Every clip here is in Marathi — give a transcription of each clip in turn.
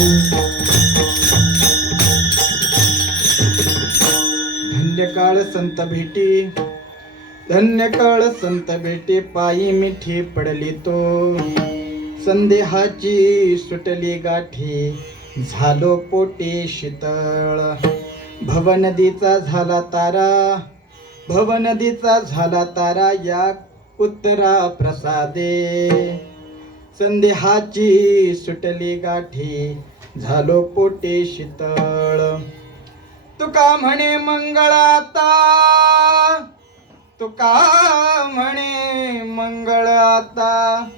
धन्य काळ संत भेटी, धन्य काळ संत भेटी, पायी मिठी पडली तो, संदेहाची सुटली गाठी, झालो पोटी शीतळ. भवनदीचा झाला तारा, भवनदीचा झाला तारा, या उत्तरा प्रसादे. संदेहाची सुटली गाठी, झालो पोटी शीतळ. तुका म्हणे मंगळाता, तुका म्हणे मंगळ आता,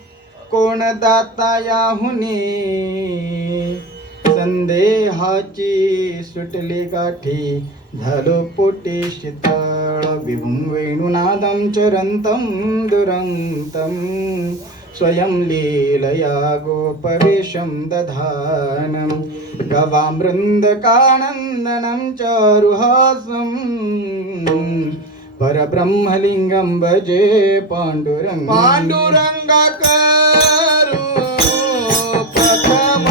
कोण दाता याहुनी. संदेहाची सुटली गाठी, झालो पोटी शीतळ. विभुं वेणुनादं चरन्तं दुरन्तं, स्वयं लीलया गोपवेशं दधानं. गवामृन्दकानन्दनं चारुहासं, परब्रह्मलिङ्गं भजे पाण्डुरङ्ग. पांडुरंगा करू प्रथम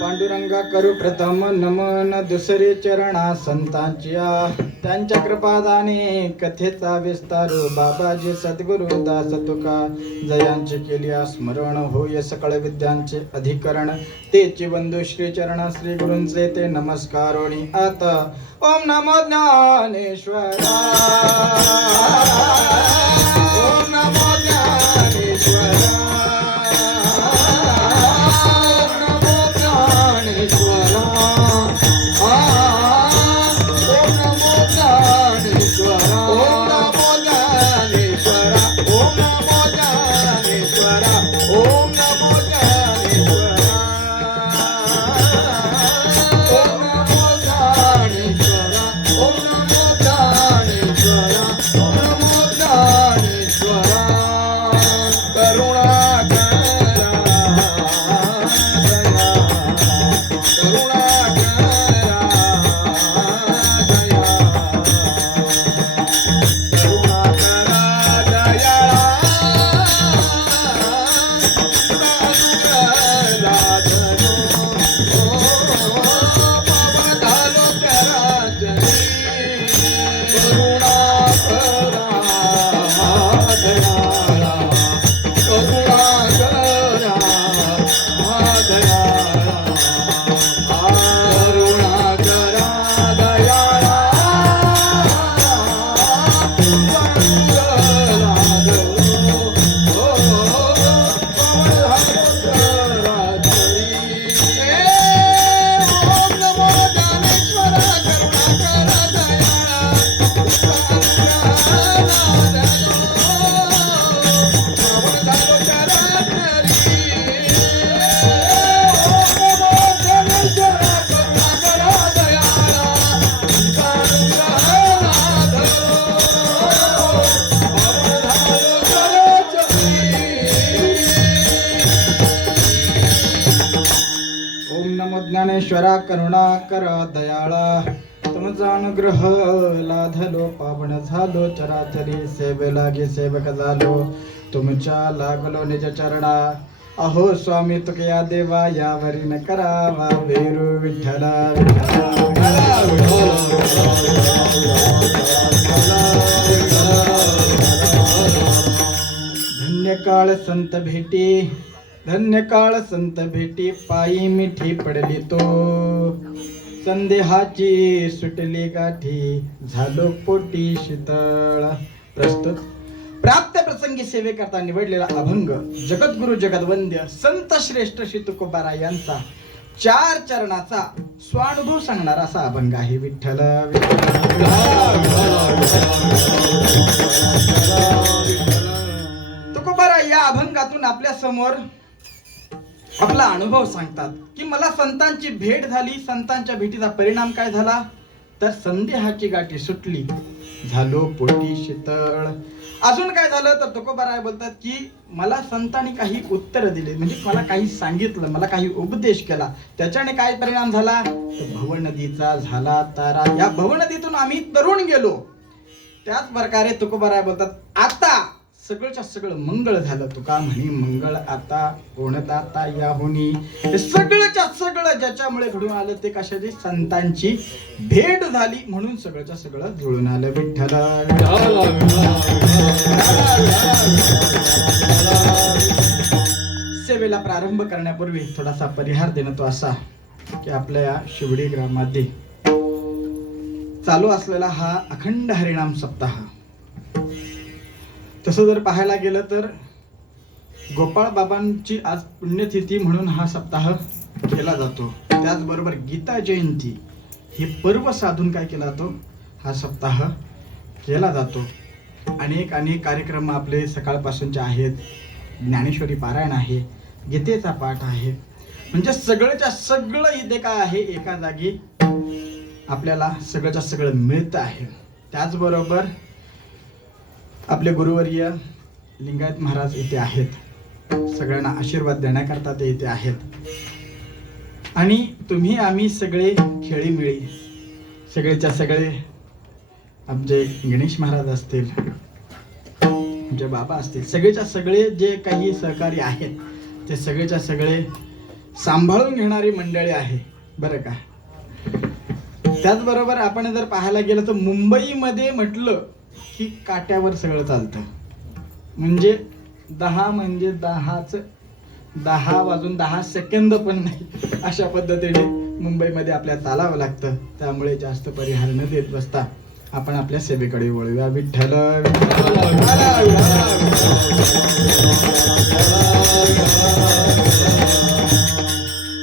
पांडुरंगा करू प्रथम नमन, दुसरे चरणा संतांच्या, त्यांच्या कृपादाने कथेचा विस्तारू. बाबाजी सद्गुरु दास तुका, जयांचे केल्या स्मरण, होय सकळ विद्यांचे अधिकरण. तेची बंधू श्री चरण श्री गुरूंचे ते नमस्कारोणी. आता ओम नमो ज्ञानेश्वरा, ओम नमो ज्ञानेश्वरा, ज्ञानेश्वरा करुणा कर दयाळा, तुमचा अनुग्रह लाधलो पावन झालो, चराचरी सेवे लागे सेवक झालो, तुमच्या लागलो निज चरणा, अहो स्वामी तुकया देवा यावरी न करावा वेरू विठ्ठला धन्य काळ संत भेटी, धन्य काळ संत भेटी, पायी मिठी पडली तो, संदेहाची सुटली गाठी, झालो पोटी शीतळ. प्रस्तुत प्राप्त प्रसंगी सेवेकरता निवडलेला अभंग जगद्गुरु जगद्वंद्य संत श्रेष्ठ श्री तुकोबारा यांचा 4 चरणाचा स्वानुभव सांगणारा असा अभंग आहे. विठ्ठल तुकोबारा या अभंगातून आपल्या समोर आपला अनुभव सांगतात की मला संतांची भेट झाली, संतांच्या भेटीचा परिणाम काय झाला तर संदेहाची गाठी सुटली, झालो पोटी शीतळ. अजून काय झालं तर तुकोबाराय बोलतात की मला संतांनी काही उत्तर दिले, म्हणजे मला काही सांगितलं, मला काही उपदेश केला, त्याच्याने काय परिणाम झाला तर भवनदीचा झाला तारा. या भवनदीतून आम्ही तरुण गेलो. त्याच प्रकारे तुकोबाराय बोलतात आता सगळंच्या सगळं मंगळ झालं. तुका म्हणी मंगळ आता होणत आता याहुनी. हे सगळंच्या सगळं ज्याच्यामुळे घडून आलं ते कशाची संतांची भेट झाली म्हणून सगळंच्या सगळं जुळून आलं. विठ्ठल सेवेला प्रारंभ करण्यापूर्वी थोडासा परिहार देणं तो असा की आपल्या या शिवडी ग्रामामध्ये चालू असलेला हा अखंड हरिनाम सप्ताह, तसं जर पाहायला गेलं तर गोपाळ बाबांची आज पुण्यतिथी म्हणून हा सप्ताह केला जातो. त्याचबरोबर गीता जयंती हे पर्व साधून काय केला जातो, हा सप्ताह केला जातो. अनेक अनेक कार्यक्रम आपले सकाळपासूनचे आहेत. ज्ञानेश्वरी पारायण आहे, गीतेचा पाठ आहे, म्हणजे सगळंच्या सगळं इथे काय आहे एका जागी आपल्याला सगळंच्या सगळं मिळतं आहे. त्याचबरोबर आपले गुरुवर्य लिंगायत महाराज इथे आहेत, सगळ्यांना आशीर्वाद देण्याकरता ते इथे आहेत. आणि तुम्ही आम्ही सगळे खेळीमिळी सगळेच्या सगळे आमचे गणेश महाराज असतील, आमचे बाबा असतील, सगळेच्या सगळे जे काही सहकारी आहेत ते सगळेच्या सगळे सांभाळून घेणारी मंडळी आहे बरं का. त्याचबरोबर आपण जर पाहायला गेलं तर मुंबईमध्ये म्हटलं की काट्यावर सगळं चालतं, म्हणजे 10 म्हणजे 10 वाजून 10 सेकंद पण नाही अशा पद्धतीने मुंबईमध्ये आपल्याला चालावं लागतं. त्यामुळे जास्त परिहार न देत बसता आपण आपल्या सेवेकडे वळूया. विठ्ठल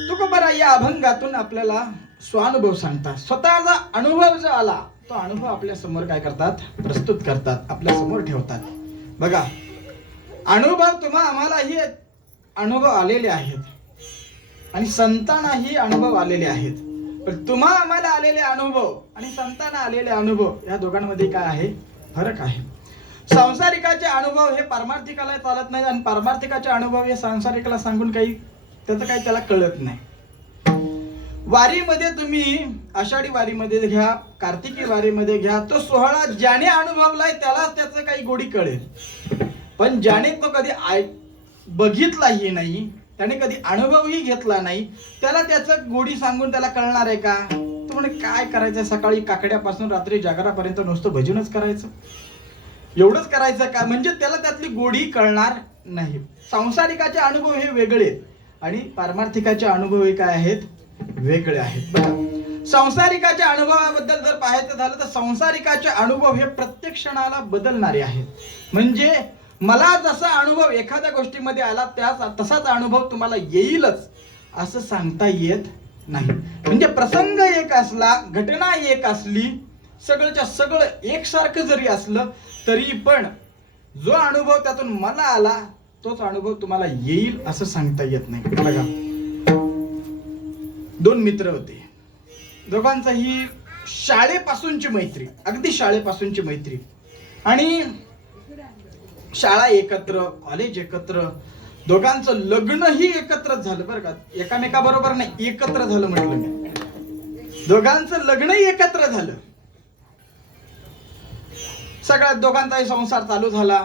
तुकोबारा या अभंगातून आपल्याला स्वानुभव सांगतात. स्वतःचा अनुभव जो आला तो अनुभव आपल्या समोर काय करतात, प्रस्तुत करतात, आपल्या समोर ठेवतात. बघा, अनुभव आम्हालाही अनुभव आलेले आहेत आणि संतांनाही अनुभव आलेले आहेत. पण आम्हाला आलेले अनुभव आणि संतांना आलेले अनुभव या दोघांमध्ये काय आहे, फरक आहे. सांसारिकाचे अनुभव हे पारमार्थिकाला चालत नाही आणि पारमार्थिकाचे अनुभव हे सांसारिकाला सांगून काही त्याचं काही त्याला कळत नाही. वारीमध्ये तुम्ही आषाढी वारीमध्ये घ्या, कार्तिकी वारीमध्ये घ्या, तो सोहळा ज्याने अनुभवलाय त्याला त्याचं काही गोडी कळेल. पण ज्याने तो कधी बघितलाही नाही, त्याने कधी अनुभवही घेतला नाही, त्याला त्याचं गोडी सांगून त्याला कळणार आहे का? तो म्हणे काय करायचं, सकाळी काकड्यापासून रात्री जागरापर्यंत नुसतं भजनच करायचं, एवढंच करायचं का, म्हणजे त्याला त्यातली गोडी कळणार नाही. सांसारिकाचे अनुभव हे वेगळे आणि पारमार्थिकाचे अनुभव हे काय आहेत, वेगळे आहेत. बघा, सांसारिकाच्या अनुभवाबद्दल जर पाहायचं झालं तर सांसारिकाचे अनुभव हे प्रत्येक क्षणाला बदलणारे आहेत. म्हणजे मला जसा अनुभव एखाद्या गोष्टीमध्ये आला तसाच अनुभव तुम्हाला येईलच असं सांगता येत नाही. म्हणजे प्रसंग एक असला, घटना एक असली, सगळंच्या सगळं एकसारखं जरी असलं तरी पण जो अनुभव त्यातून मला आला तोच अनुभव तुम्हाला येईल असं सांगता येत नाही. बघा, 2 मित्र होते, दोघांचाही शाळेपासूनची मैत्री, अगदी शाळेपासूनची मैत्री, आणि शाळा एकत्र, कॉलेज एकत्र, दोघांचं लग्नही एकत्रच झालं बरं का, एकामेकाबरोबर नाही, एकत्र झालं म्हटलं मी. दोघांचं लग्नही एकत्र झालं. सगळ्यात दोघांचाही संसार चालू झाला.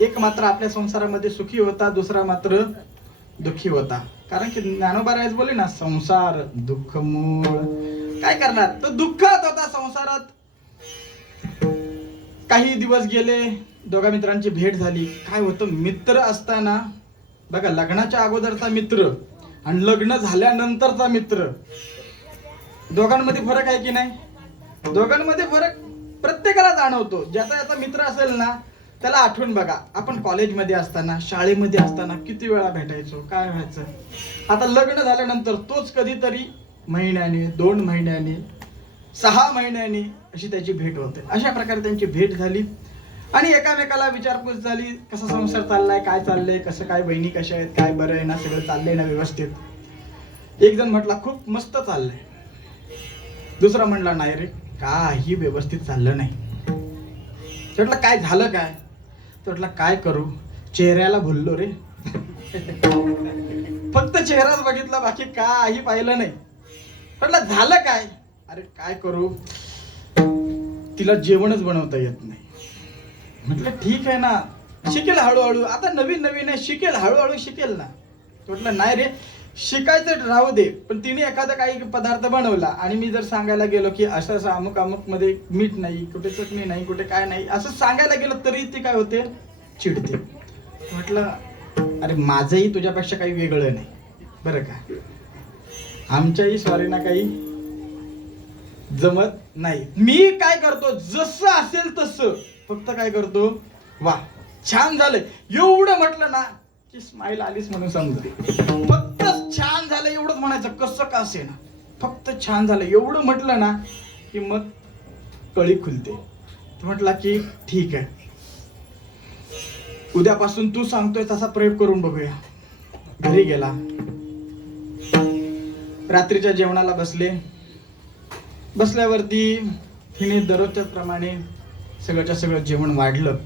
एक मात्र आपल्या संसारामध्ये सुखी होता, दुसरा मात्र दुःखी होता. कारण की ज्ञानोबा रायच बोले ना, संसार दुःख मूळ. काय करणार, तो दुःखात होता संसारात. काही दिवस गेले, दोघा मित्रांची भेट झाली. काय होतं, मित्र असताना बघा, लग्नाच्या अगोदरचा मित्र आणि लग्न झाल्यानंतरचा मित्र, दोघांमध्ये फरक आहे की नाही? दोघांमध्ये फरक प्रत्येकाला जाणवतो. ज्याचा याचा मित्र असेल ना, त्याला आठवण बघा, आपण कॉलेजमध्ये असताना, शाळेमध्ये असताना किती वेळा भेटायचो, काय व्हायचं. आता लग्न झाल्यानंतर तोच कधीतरी महिन्याने, 2 महिन्याने, 6 महिन्याने अशी त्याची भेट होते. अशा प्रकारे त्यांची भेट झाली आणि एकामेकाला विचारपूस झाली, कसा संसार चाललाय, काय चाललंय, कसं काय, बहिणी कशा आहेत, काय बरं आहे ना, सगळं चाललंय ना व्यवस्थित. एक जण म्हटला खूप मस्त चाललंय. दुसरा म्हणला नाही रे, काही व्यवस्थित चाललं नाही. म्हटलं काय झालं काय? म्हटलं काय करू, चेहऱ्याला भुललो रे. फक्त चेहराच बघितला, बाकी काही पाहिलं नाही. म्हटलं झालं काय? अरे काय करू, तिला जेवणच बनवता येत नाही. म्हटलं ठीक आहे ना, शिकेल हळूहळू, आता नवीन नवीन आहे, शिकेल हळूहळू शिकेल ना. म्हटलं नाही रे, शिकायचं राहू दे, पण तिने एखादा काही पदार्थ बनवला आणि मी जर सांगायला गेलो की असं असं अमुक अमुक मध्ये मीठ नाही, कुठे चटणी नाही, कुठे काय नाही, असं सांगायला गेलो तरी ती काय होते, चिडते. म्हटलं अरे माझंही तुझ्यापेक्षा काही वेगळं नाही बरं का, आमच्याही स्वारीना काही जमत नाही. मी काय करतो, जसं असेल तसं फक्त काय करतो, वा छान झालंय एवढं म्हटलं ना की स्माईल आलीच म्हणून समजा. फक्त छान झालं एवढंच म्हणायचं, कसं का असे ना, फक्त छान झालं एवढं म्हटलं ना की मग कळी खुलते. म्हटलं की ठीक आहे, उद्यापासून तू सांगतोय तसा प्रयोग करून बघूया. घरी गेला, रात्रीच्या जेवणाला बसल्यावरती तिने दररोजच्या प्रमाणे सगळंच्या सगळं जेवण वाढलं.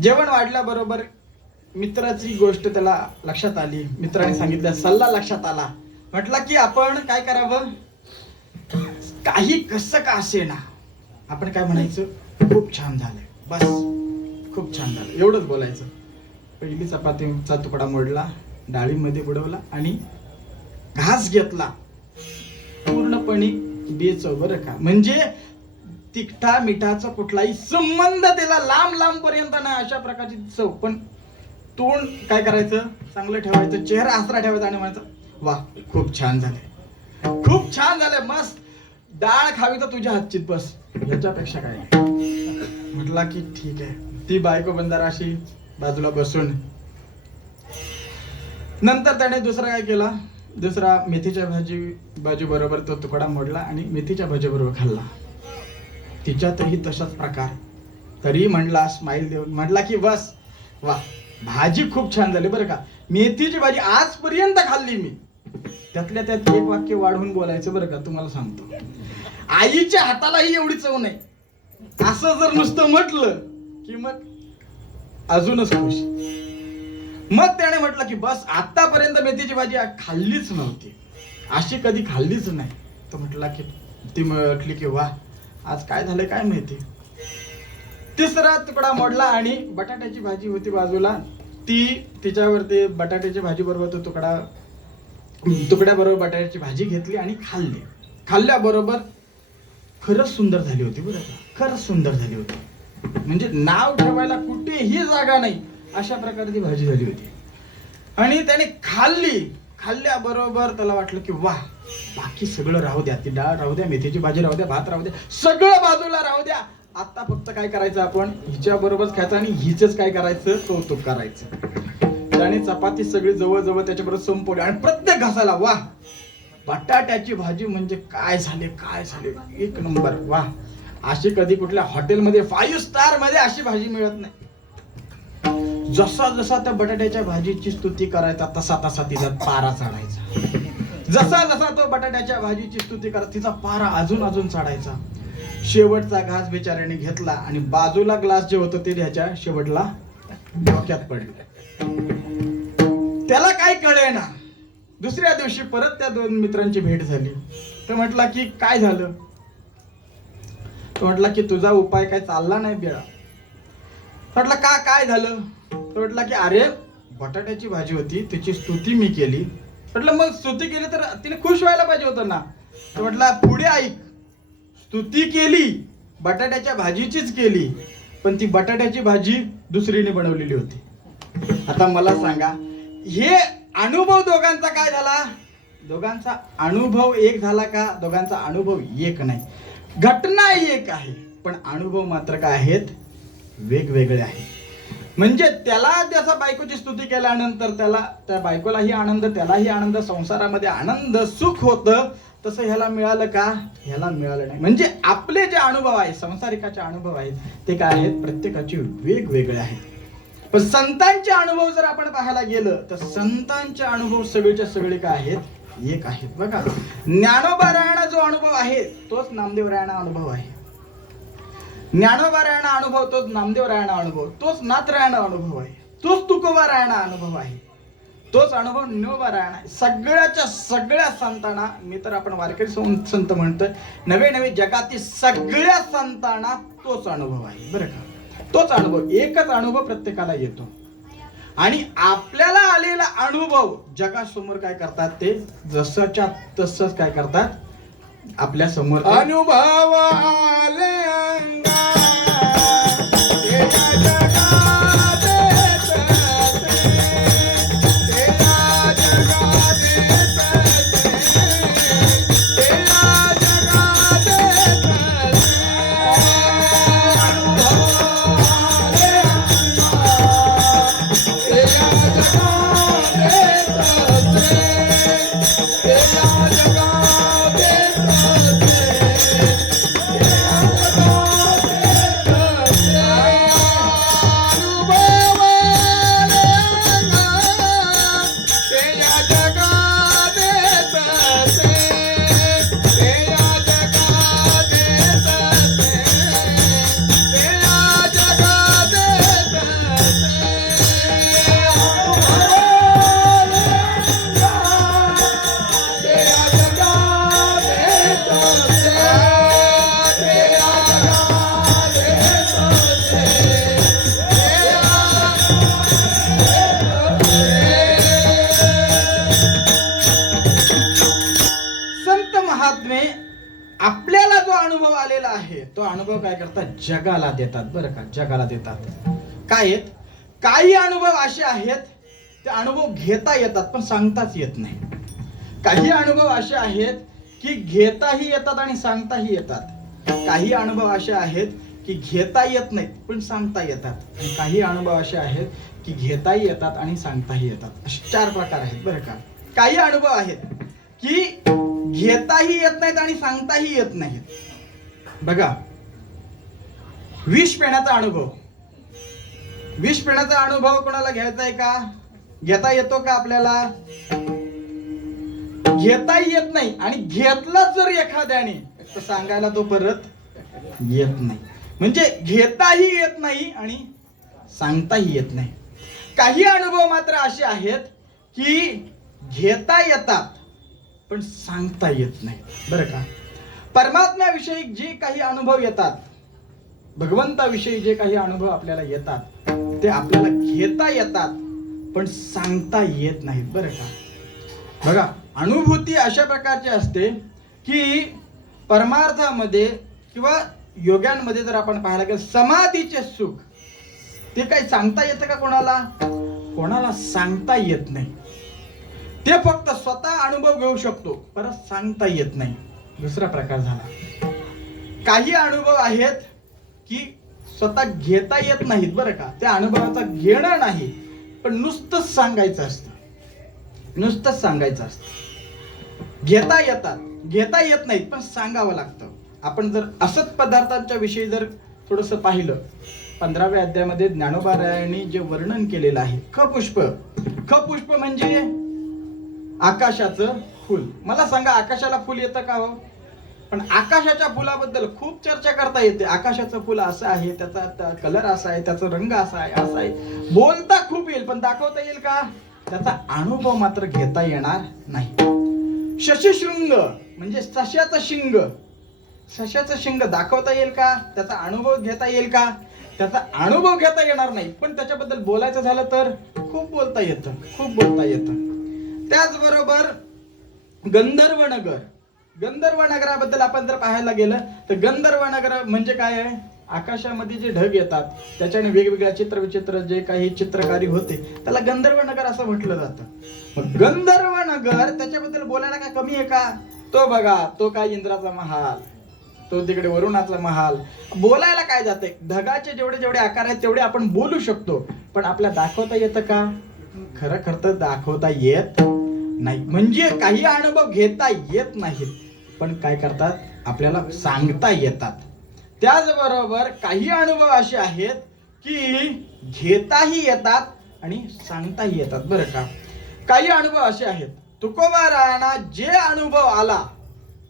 जेवण वाढल्याबरोबर मित्राची गोष्ट त्याला लक्षात आली. मित्राने सांगितलं, सल्ला लक्षात आला. म्हटला की आपण काय करावं, काही कसं का असे ना, आपण काय म्हणायचं, खूप छान झालंय, बस खूप छान झालं एवढंच बोलायचं. पहिली चपातीचा तुकडा मोडला, डाळीमध्ये बुडवला आणि घास घेतला, पूर्णपणे बेचव बरं का. म्हणजे तिखटा मिठाचा कुठलाही संबंध त्याला लांब लांब पर्यंत नाही, अशा प्रकारची चव. पण तोंड काय करायचं, चांगलं ठेवायचं, चेहरा हसरा ठेवायचा आणि म्हणायचं वा खूप छान झालंय, खूप छान झालंय, मस्त डाळ खावी तर तुझ्या हातचीच, बस याच्यापेक्षा काय. म्हटला की ठीक आहे. ती बायको बंदारा अशी बाजूला बसून, नंतर त्याने दुसरा काय केला, दुसरा मेथीच्या भाजी बरोबर तो तुकडा मोडला आणि मेथीच्या भाजी बरोबर खाल्ला. तिच्यातही तशाच प्रकार. तरी म्हणला स्माईल देऊन, म्हटला की बस वा भाजी खूप छान झाली बरं का, मेथीची भाजी आजपर्यंत खाल्ली मी. त्यातल्या त्यात एक वाक्य वाढवून बोलायचं बरं का, तुम्हाला सांगतो, आईच्या हातालाही एवढी चव नाही. असं जर नुसतं म्हटलं की मग अजूनच खुश. मग त्याने म्हटलं की बस आतापर्यंत मेथीची भाजी खाल्लीच नव्हती, अशी कधी खाल्लीच नाही. तर म्हटला की ती म्हटली की वा आज काय झालंय काय माहिती. तिसरा तुकडा मोडला आणि बटाट्याची भाजी होती बाजूला, ती तिच्यावरती बटाट्याची भाजी बरोबर तो तुकड्याबरोबर बटाट्याची भाजी घेतली आणि खाल्ली. खाल्ल्याबरोबर खरंच सुंदर झाली होती बरं का, खरंच सुंदर झाली होती. म्हणजे नाव ठेवायला कुठेही जागा नाही अशा प्रकारे ती भाजी झाली होती. आणि त्याने खाल्ल्याबरोबर त्याला वाटलं की वा बाकी सगळं राहू द्या, ती डाळ राहू द्या, मेथीची भाजी राहू द्या, भात राहू द्या, सगळं बाजूला राहू द्या, आता फक्त काय करायचं, आपण हिच्या बरोबरच खायचं आणि हिचंच काय करायचं, कौतुक करायचं. त्याने चपाती सगळी जवळजवळ त्याच्याबरोबर संपवली आणि प्रत्येक घासाला वा बटाट्याची भाजी म्हणजे काय झाले, एक नंबर, वा अशी कधी कुठल्या हॉटेलमध्ये 5 स्टार मध्ये अशी भाजी मिळत नाही. जसा जसा त्या बटाट्याच्या भाजीची स्तुती करायचा तसा तसा तिचा पारा चढायचा. जसा जसा तो बटाट्याच्या भाजीची स्तुती करायचा तिचा पारा अजून चढायचा. शेवटचा घास बिचाऱ्याने घेतला आणि बाजूला ग्लास जे होतं ते ह्याच्या शेवटला डोक्यात पडलं. त्याला काय कळेना. दुसऱ्या दिवशी परत त्या दोन मित्रांची भेट झाली. तर म्हटला की काय झालं. तो म्हटला की तुझा उपाय काय चालला नाही बेळा. म्हटलं का काय झालं. तो म्हटला की अरे बटाट्याची भाजी होती त्याची स्तुती मी केली. म्हटलं मग स्तुती केली तर तिने खुश व्हायला पाहिजे होतं ना. तो म्हटला पुढे ऐक. स्तुती केली बटाट्याच्या भाजीचीच केली पण ती बटाट्याची भाजी दुसरीने बनवलेली होती. आता मला सांगा हे अनुभव दोघांचा काय झाला. दोघांचा अनुभव एक झाला का. दोघांचा अनुभव एक नाही. घटना एक आहे पण अनुभव मात्र काय आहेत वेगवेगळे आहेत. म्हणजे त्याला त्याचा बायकोची स्तुती केल्यानंतर त्याला त्या बायकोलाही आनंद त्यालाही आनंद संसारामध्ये आनंद सुख होतं. तसं ह्याला मिळालं का. ह्याला मिळालं नाही. म्हणजे आपले जे अनुभव आहेत संसारिकाचे अनुभव आहेत ते काय आहेत प्रत्येकाचे वेगवेगळे आहेत. पण संतांचे अनुभव जर आपण पाहायला गेलं तर संतांचे अनुभव सगळेच्या सगळे काय आहेत एक आहेत. बघा ज्ञानोबा रायणा जो अनुभव आहे तोच नामदेव रायणा अनुभव आहे. ज्ञानोबा रायणा अनुभव तोच नामदेव रायणा अनुभव तोच नाथ रायणा अनुभव आहे. तोच तुकोबा रायणा अनुभव आहे. तोच अनुभव ज्ञानोबा रायणा आहे. सगळ्याच्या सगळ्या संतांना मी तर आपण वारकरी संत म्हणतोय नवे नवे जगातील सगळ्या संतांना तोच अनुभव आहे बरं का. तोच अनुभव एकच अनुभव प्रत्येकाला येतो आणि आपल्याला आलेला अनुभव जगासमोर काय करतात ते जसंच्या तसंच काय करतात आपल्या समोर अनुभव आले अंगा तेरा जगात तेरा जगात तेरा जगात आपल्याला जो अनुभव आलेला आहे तो अनुभव काय करतात जगाला देतात बरं का. जगाला देतात. काय आहेत काही अनुभव असे आहेत ते अनुभव घेता येतात पण सांगताच येत नाही. काही अनुभव असे आहेत की घेताही येतात आणि सांगताही येतात. काही अनुभव असे आहेत की घेता येत नाहीत पण सांगता येतात. आणि काही अनुभव असे आहेत की घेताही येतात आणि सांगताही येतात. असे 4 प्रकार आहेत बरं का. काही अनुभव आहेत की घेताही येत नाहीत आणि सांगताही येत नाहीत. बघा विष पिण्याचा अनुभव. विष पिण्याचा अनुभव कोणाला घ्यायचा आहे का. घेता येतो का आपल्याला. घेताही येत नाही आणि घेतला जर एखाद्याने तर सांगायला तो परत येत नाही. म्हणजे घेताही येत नाही आणि सांगताही येत नाही. काही अनुभव मात्र असे आहेत की घेता येतात पण सांगता येत नाही बरं का. परमात्म्याविषयी जे काही अनुभव येतात भगवंताविषयी जे काही अनुभव आपल्याला येतात ते आपल्याला घेता येतात पण सांगता येत नाहीत बरं का. बघा अनुभूती अशा प्रकारची असते की परमार्थामध्ये किंवा योग्यांमध्ये जर आपण पाहायला गेलं समाधीचे सुख ते काही सांगता येतं का कोणाला. कोणाला सांगता येत नाही. ते फक्त स्वतः अनुभव घेऊ शकतो परत सांगता येत नाही. दुसरा प्रकार झाला. काही अनुभव आहेत की स्वतः घेता येत नाहीत बरं का. त्या अनुभवाचा घेणं नाही पण नुसतंच सांगायचं असतं. नुसतंच सांगायचं असतं. घेता येतात घेता येत नाहीत पण सांगावं लागतं. आपण जर असत पदार्थांच्या विषयी जर थोडंसं पाहिलं 15व्या अध्यायामध्ये ज्ञानोबा रायांनी जे वर्णन केलेलं आहे खपुष्प. खपुष्प म्हणजे आकाशाचं फुल. मला सांगा आकाशाला फुल येतं का हो. पण आकाशाच्या फुलाबद्दल खूप चर्चा करता येते. आकाशाचं फुल असं आहे, त्याचा कलर असा आहे, त्याचा रंग असा आहे, असा आहे. बोलता खूप येईल, पण दाखवता येईल का? त्याचा अनुभव मात्र घेता येणार नाही. शशीशृंग म्हणजे सश्याचं शिंग, सश्याचं शिंग दाखवता येईल का? त्याचा अनुभव घेता येईल का? त्याचा अनुभव घेता येणार नाही. पण त्याच्याबद्दल बोलायचं झालं तर खूप बोलता येतं, खूप बोलता येतं. त्याचबरोबर गंधर्व नगर, गंधर्व नगराबद्दल आपण जर पाहायला गेलं तर गंधर्व नगर म्हणजे काय आहे? आकाशामध्ये जे ढग येतात त्याच्याने वेगवेगळ्या चित्रविचित्र जे काही चित्रकारी होते त्याला गंधर्व नगर असं म्हटलं जातं. मग गंधर्व नगर त्याच्याबद्दल बोलायला काय कमी आहे का? तो बघा, तो काय इंद्राचा महाल, तो तिकडे वरुणाचा महाल. बोलायला काय जाते? ढगाचे जेवढे जेवढे आकार आहेत तेवढे आपण बोलू शकतो, पण आपल्याला दाखवता येतं का? खरं खरं दाखवता येत नाही. म्हणजे काही अनुभव घेता येत नाहीत, पण काय करतात? आपल्याला सांगता येतात. त्याचबरोबर काही अनुभव असे आहेत की घेताही येतात आणि सांगताही येतात बरं का. काही अनुभव असे आहेत, तुकोबारायांना जे अनुभव आला,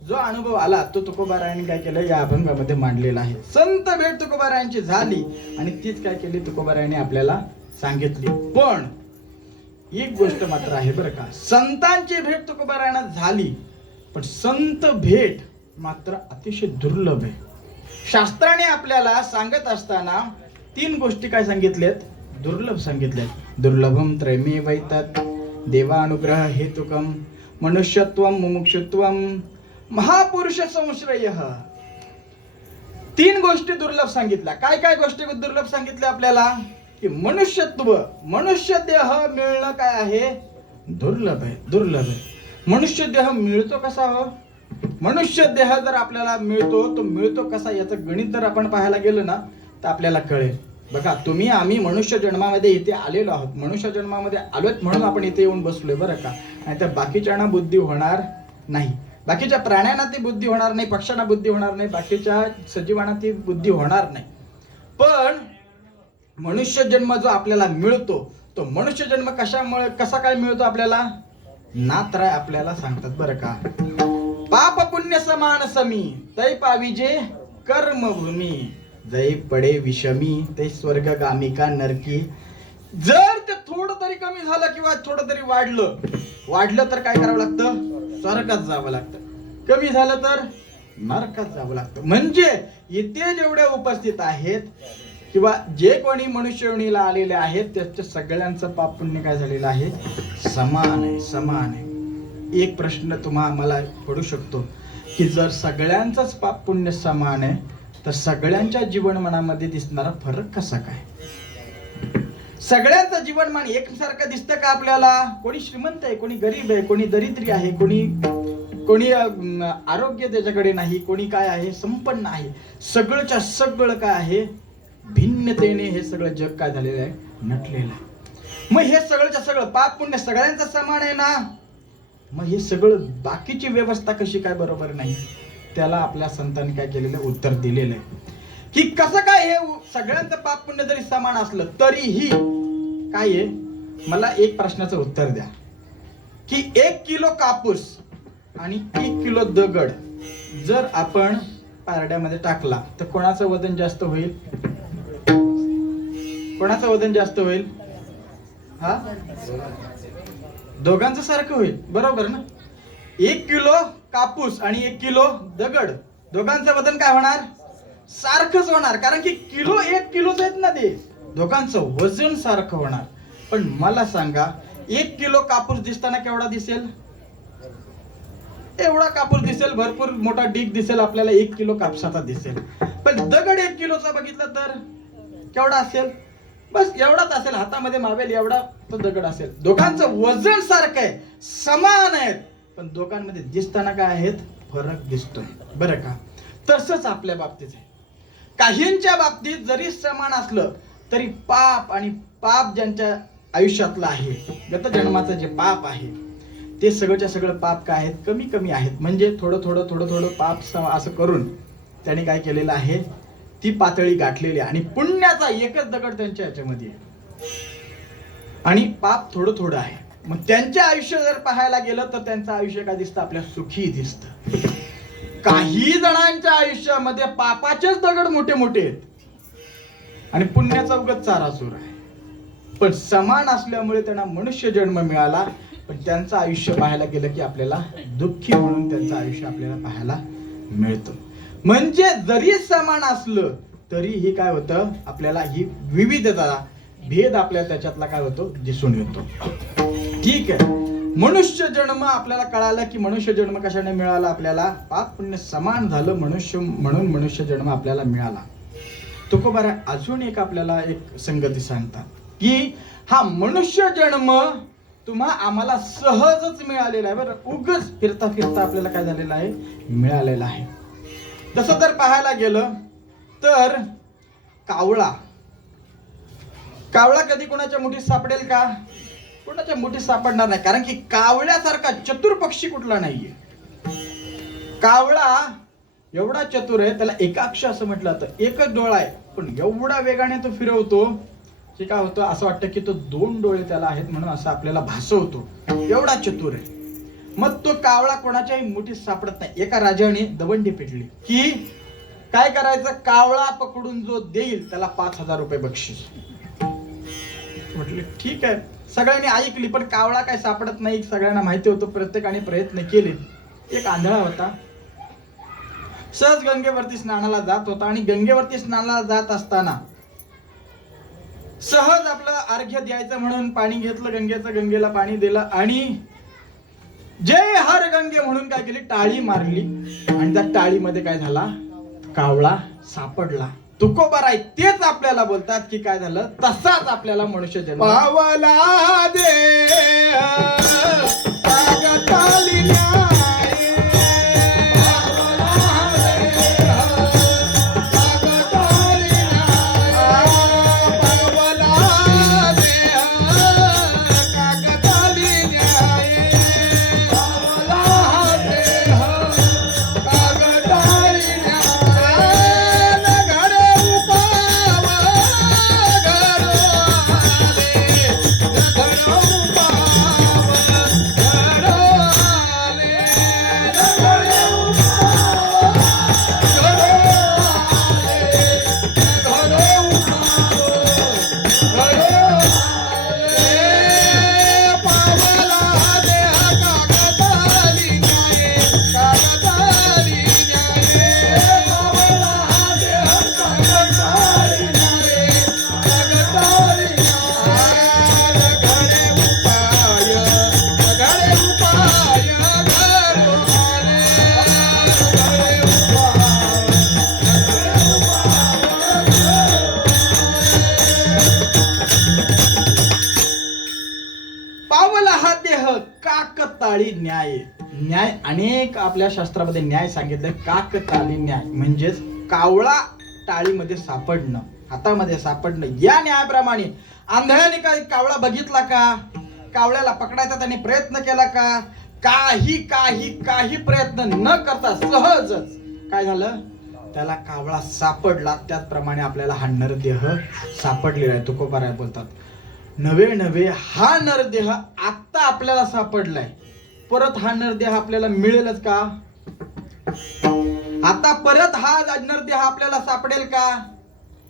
जो अनुभव आला तो तुकोबारायांनी काय केलं? या अभंगामध्ये मांडलेला आहे. संत भेट तुकोबारायांची झाली आणि तीच काय केली? तुकोबारायांनी आपल्याला सांगितली. पण एक गोष्ट मात्र आहे बरं का, संतांची भेट तुकोबारायांना झाली, पण संत भेट मात्र अतिशय दुर्लभ आहे. शास्त्राने आपल्याला सांगत असताना 3 गोष्टी काय सांगितल्यात? दुर्लभ सांगितल्यात. दुर्लभम त्रयमेवैतत् देवानुग्रह हेतुकम मनुष्यत्वम मुमुक्षुत्वम महापुरुष संश्रयः. 3 गोष्टी दुर्लभ सांगितल्या. काय काय गोष्टी दुर्लभ सांगितल्या आपल्याला? की मनुष्यत्व, मनुष्य देह मिळणं काय आहे? दुर्लभ आहे, दुर्लभ आहे. मनुष्य देह मिळतो कसा हो? मनुष्य देह जर आपल्याला मिळतो तो मिळतो कसा याचं गणित जर आपण पाहायला गेलो ना तर आपल्याला कळेल. बघा, तुम्ही आम्ही मनुष्य जन्मामध्ये इथे आलेलो आहोत, मनुष्य जन्मामध्ये आलोत म्हणून आपण इथे येऊन बसलोय बरं का. आणि त्या बाकीच्यांना बुद्धी होणार नाही, बाकीच्या प्राण्यांना ती बुद्धी होणार नाही, पक्ष्यांना बुद्धी होणार नाही, बाकीच्या सजीवांना ती बुद्धी होणार नाही. पण मनुष्य जन्म जो आपल्याला मिळतो तो मनुष्य जन्म कशामुळे कसा काय मिळतो आपल्याला? नाथराय आपल्याला सांगतात बरं का. पाप पुण्य समान समी तै पाविजे कर्मभूमी जय पडे विषमी ते स्वर्गगामी का नरकी. जर ते थोडं तरी कमी झालं किंवा थोडं तरी वाढलं तर काय करावं लागतं? स्वर्गात जावं लागतं. कमी झालं तर नरकात जावं लागतं. म्हणजे इथे जेवढे उपस्थित आहेत किंवा जे कोणी मनुष्ययोनीला आलेले आहेत त्याच्या सगळ्यांचं पाप पुण्य काय झालेलं आहे? समान आहे, समान आहे. एक प्रश्न मला पडू शकतो की जर सगळ्यांचंच पाप पुण्य समान आहे तर सगळ्यांच्या जीवनमानामध्ये दिसणारा फरक कसा काय? सगळ्यांचं जीवनमान एकसारखं दिसतं का आपल्याला? कोणी श्रीमंत आहे, कोणी गरीब आहे, कोणी दरिद्री आहे, कोणी आरोग्य त्याच्याकडे नाही, कोणी काय आहे संपन्न आहे. सगळंच्या सगळं काय आहे? भिन्नतेने हे सगळं जग काय झालेलं आहे? नटलेलं आहे. मग हे सगळंच्या सगळं पाप पुण्य सगळ्यांचं समान आहे ना, मग हे सगळं बाकीची व्यवस्था कशी काय बरोबर नाही? त्याला आपल्या संतांनी काय केलेलं? उत्तर दिलेलं आहे की कसं काय हे सगळ्यांचं पाप पुण्य जरी समान असलं तरीही काय आहे? मला एक प्रश्नाचं उत्तर द्या की 1 किलो कापूस आणि 1 किलो दगड जर आपण पारड्यामध्ये टाकला तर कोणाचं वजन जास्त होईल? कोणाचं वजन जास्त होईल? हा, दोघांचं सारखं होईल, बरोबर ना. 1 किलो कापूस आणि 1 किलो दगड, दोघांचं वजन काय होणार? सारखंच होणार, कारण की किलो 1 किलोच आहेत ना ते, दोघांचं वजन सारखं होणार. पण मला सांगा, 1 किलो कापूस दिसताना केवढा दिसेल? एवढा कापूस दिसेल, भरपूर मोठा ढीग दिसेल आपल्याला, 1 किलो कापसाचा दिसेल. पण दगड 1 किलोचा बघितला तर केवढा असेल? बस एवढाच असेल, हातामध्ये मावेल एवढा तो दगड असेल. दोघांचं वजन सारखं आहे, समान आहेत, पण दोघांमध्ये दिसताना काय आहेत? फरक दिसतोय बरं का. तसंच आपल्या बाबतीत आहे. काहींच्या बाबतीत जरी समान असलं तरी पाप आणि पाप ज्यांच्या आयुष्यातलं आहे, गत जन्माचं जे पाप आहे ते सगळंच्या सगळं पाप काय आहेत? कमी कमी आहेत. म्हणजे थोडं थोडं थोडं थोडं पाप असं करून त्यांनी काय केलेलं आहे? ती पातळी गाठलेली आहे. आणि पुण्याचा एकच दगड त्यांच्या याच्यामध्ये आहे आणि पाप थोडं थोडं आहे. मग त्यांचे आयुष्य जर पाहायला गेलं तर त्यांचं आयुष्य काय दिसतं? आपल्या सुखी दिसतं. काही जणांच्या आयुष्यामध्ये पापाचेच दगड मोठे मोठे आहेत आणि पुण्याचा उगत चारासूर आहे. पण समान असल्यामुळे त्यांना मनुष्य जन्म मिळाला. पण त्यांचं आयुष्य पाहायला गेलं की आपल्याला दुःखी म्हणून त्यांचं आयुष्य आपल्याला पाहायला मिळतं. म्हणजे जरी समान असलं तरीही काय होतं, आपल्याला ही विविधता, भेद आपल्याला त्याच्यातला काय होतो, दिसून येतो. ठीक आहे, मनुष्य जन्म आपल्याला कळालं की मनुष्य जन्म कशाने मिळाला, आपल्याला पाप पुण्य समान झालं मनुष्य म्हणून मनुष्य जन्म आपल्याला मिळाला. तुकोबारा अजून एक आपल्याला एक संगती सांगतात की हा मनुष्य जन्म आम्हाला सहजच मिळालेला आहे. बरं, उगच फिरता फिरता आपल्याला काय झालेलं आहे, मिळालेला आहे. तसं तर पाहायला गेलं तर कावळा कधी कोणाच्या मुठीत सापडेल का? कोणाच्या मुठीत सापडणार नाही. कारण की कावळ्यासारखा चतुर पक्षी कुठला नाहीये. कावळा एवढा चतुर आहे, त्याला एकाक्ष असं म्हटलं जातं. एकच डोळा आहे पण एवढा वेगाने तो फिरवतो की काय होतं, असं वाटतं की तो 2 डोळे त्याला आहेत म्हणून असं आपल्याला भासवतो. एवढा चतुर आहे. मग तो कावळा कोणाच्याही मुठीत सापडत नाही. एका राजाने दवंडी पेटली की काय करायचं, कावळा पकडून जो देईल त्याला 5,000 रुपये बक्षीस. म्हटले ठीक आहे, सगळ्यांनी ऐकली. पण कावळा काय सापडत नाही, सगळ्यांना माहिती होतं, प्रत्येकाने प्रयत्न केले. एक आंधळा होता, सहज गंगेवरती स्नानाला जात होता आणि गंगेवरती स्नानाला जात असताना सहज आपलं अर्घ्य द्यायचं म्हणून पाणी घेतलं गंगेचं, गंगेला पाणी दिलं आणि जय हर गंगे म्हणून काय केली, टाळी मारली आणि त्या टाळीमध्ये काय झाला, कावळा सापडला. तुकोबाराय तेच आपल्याला बोलतात की काय झालं, तसाच आपल्याला मनुष्य जन्म पावला दे कागताली न्याय. काकताळी न्याय. न्याय अनेक आपल्या शास्त्रामध्ये न्याय सांगितलंय. काकताळी न्याय म्हणजेच कावळा टाळीमध्ये सापडणं, हातामध्ये सापडणं. या न्यायाप्रमाणे आंधळ्याने काय कावळा बघितला का, कावळ्याला पकडायचा त्याने प्रयत्न केला का, काही प्रयत्न न करता सहजच काय झालं, त्याला कावळा सापडला. त्याचप्रमाणे आपल्याला हा नरदेह सापडलेला आहे. तुकोबाराय बोलतात नवे हा नरदेह आता आपल्याला सापडलाय. परत हा नरदेह आपल्याला मिळेलच का? आता परत हा नरदेह आपल्याला सापडेल का?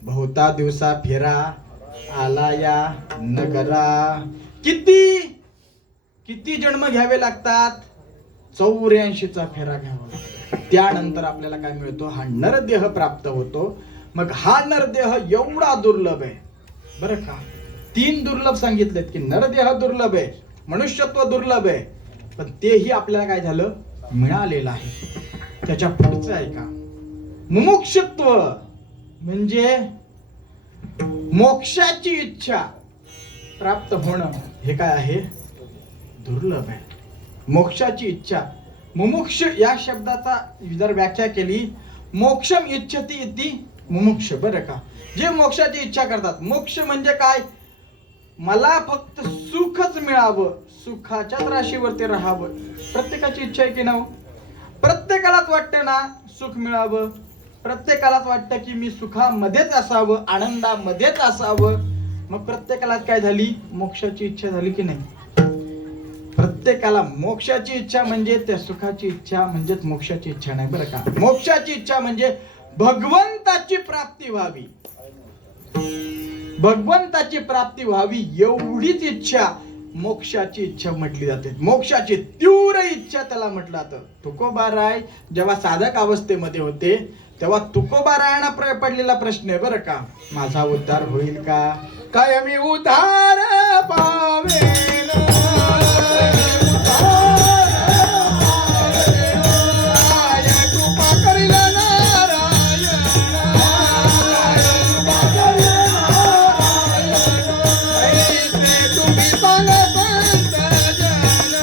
बहुता दिवसा फेरा आला या नगरा. किती जन्म घ्यावे लागतात? 84चा फेरा घ्यावा लागतो. त्यानंतर आपल्याला काय मिळतो, हा नरदेह प्राप्त होतो. मग हा नरदेह एवढा दुर्लभ आहे बरं का. 3 दुर्लभ सांगितलेत की नरदेह दुर्लभ आहे, मनुष्यत्व दुर्लभ आहे, पण तेही आपल्याला काय झालं, मिळालेलं आहे. त्याच्या पुढचं आहे का, मुमुक्षत्व म्हणजे मोक्षाची इच्छा प्राप्त होणं, हे काय आहे, दुर्लभ आहे. मोक्षाची इच्छा, मुमुक्ष या शब्दाचा जर व्याख्या केली, मोक्षम इच्छती इति मुमुक्ष. बरं का, जे मोक्षाची इच्छा करतात. मोक्ष म्हणजे काय, मला फक्त सुखच मिळावं, सुखाच्याच राशीवरती राहावं. प्रत्येकाची इच्छा आहे की ना? प्रत्येकालाच वाटतं ना सुख मिळावं. प्रत्येकालाच वाटतं की मी सुखामध्येच असावं, आनंदामध्येच असावं. मग प्रत्येकाला काय झाली, मोक्षाची इच्छा झाली की नाही? प्रत्येकाला मोक्षाची इच्छा म्हणजे त्या सुखाची इच्छा म्हणजेच मोक्षाची इच्छा नाही बरं का. मोक्षाची इच्छा म्हणजे भगवंताची प्राप्ती व्हावी, भगवंताची प्राप्ती व्हावी एवढीच इच्छा मोक्षाची इच्छा म्हटली जाते. मोक्षाची तीव्र इच्छा त्याला म्हटलं जातं. तुकोबाराय जेव्हा साधक अवस्थेमध्ये होते तेव्हा तुकोबारायांना पडलेला प्रश्न आहे बरं का, माझा उद्धार होईल का? कायमी उधार पावेन कृपा करील नारायण ऐसे तुम्ही सांगा संत जन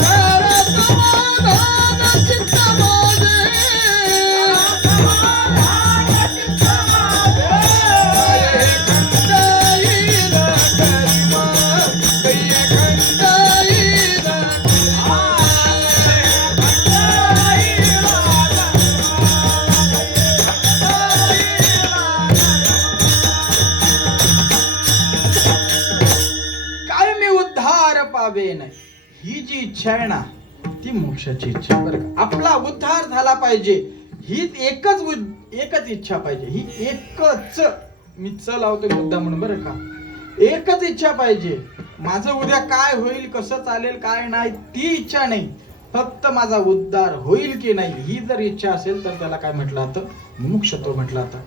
कर समाधान चित्त माझे काय मी उद्धार पावेन, ही जी इच्छा आहे ना ती मोक्षाची इच्छा बरं का. आपला उद्धार झाला पाहिजे ही एकच इच्छा पाहिजे, ही एकच. मी लावतो मुद्दा म्हणून बरं का. एकच इच्छा पाहिजे. माझं उद्या काय होईल, कसं चालेल, काय नाही ती इच्छा नाही, फक्त माझा उद्धार होईल की नाही ही जर इच्छा असेल तर त्याला काय म्हटलं जातं, मुमुक्षत्व म्हटलं जातं.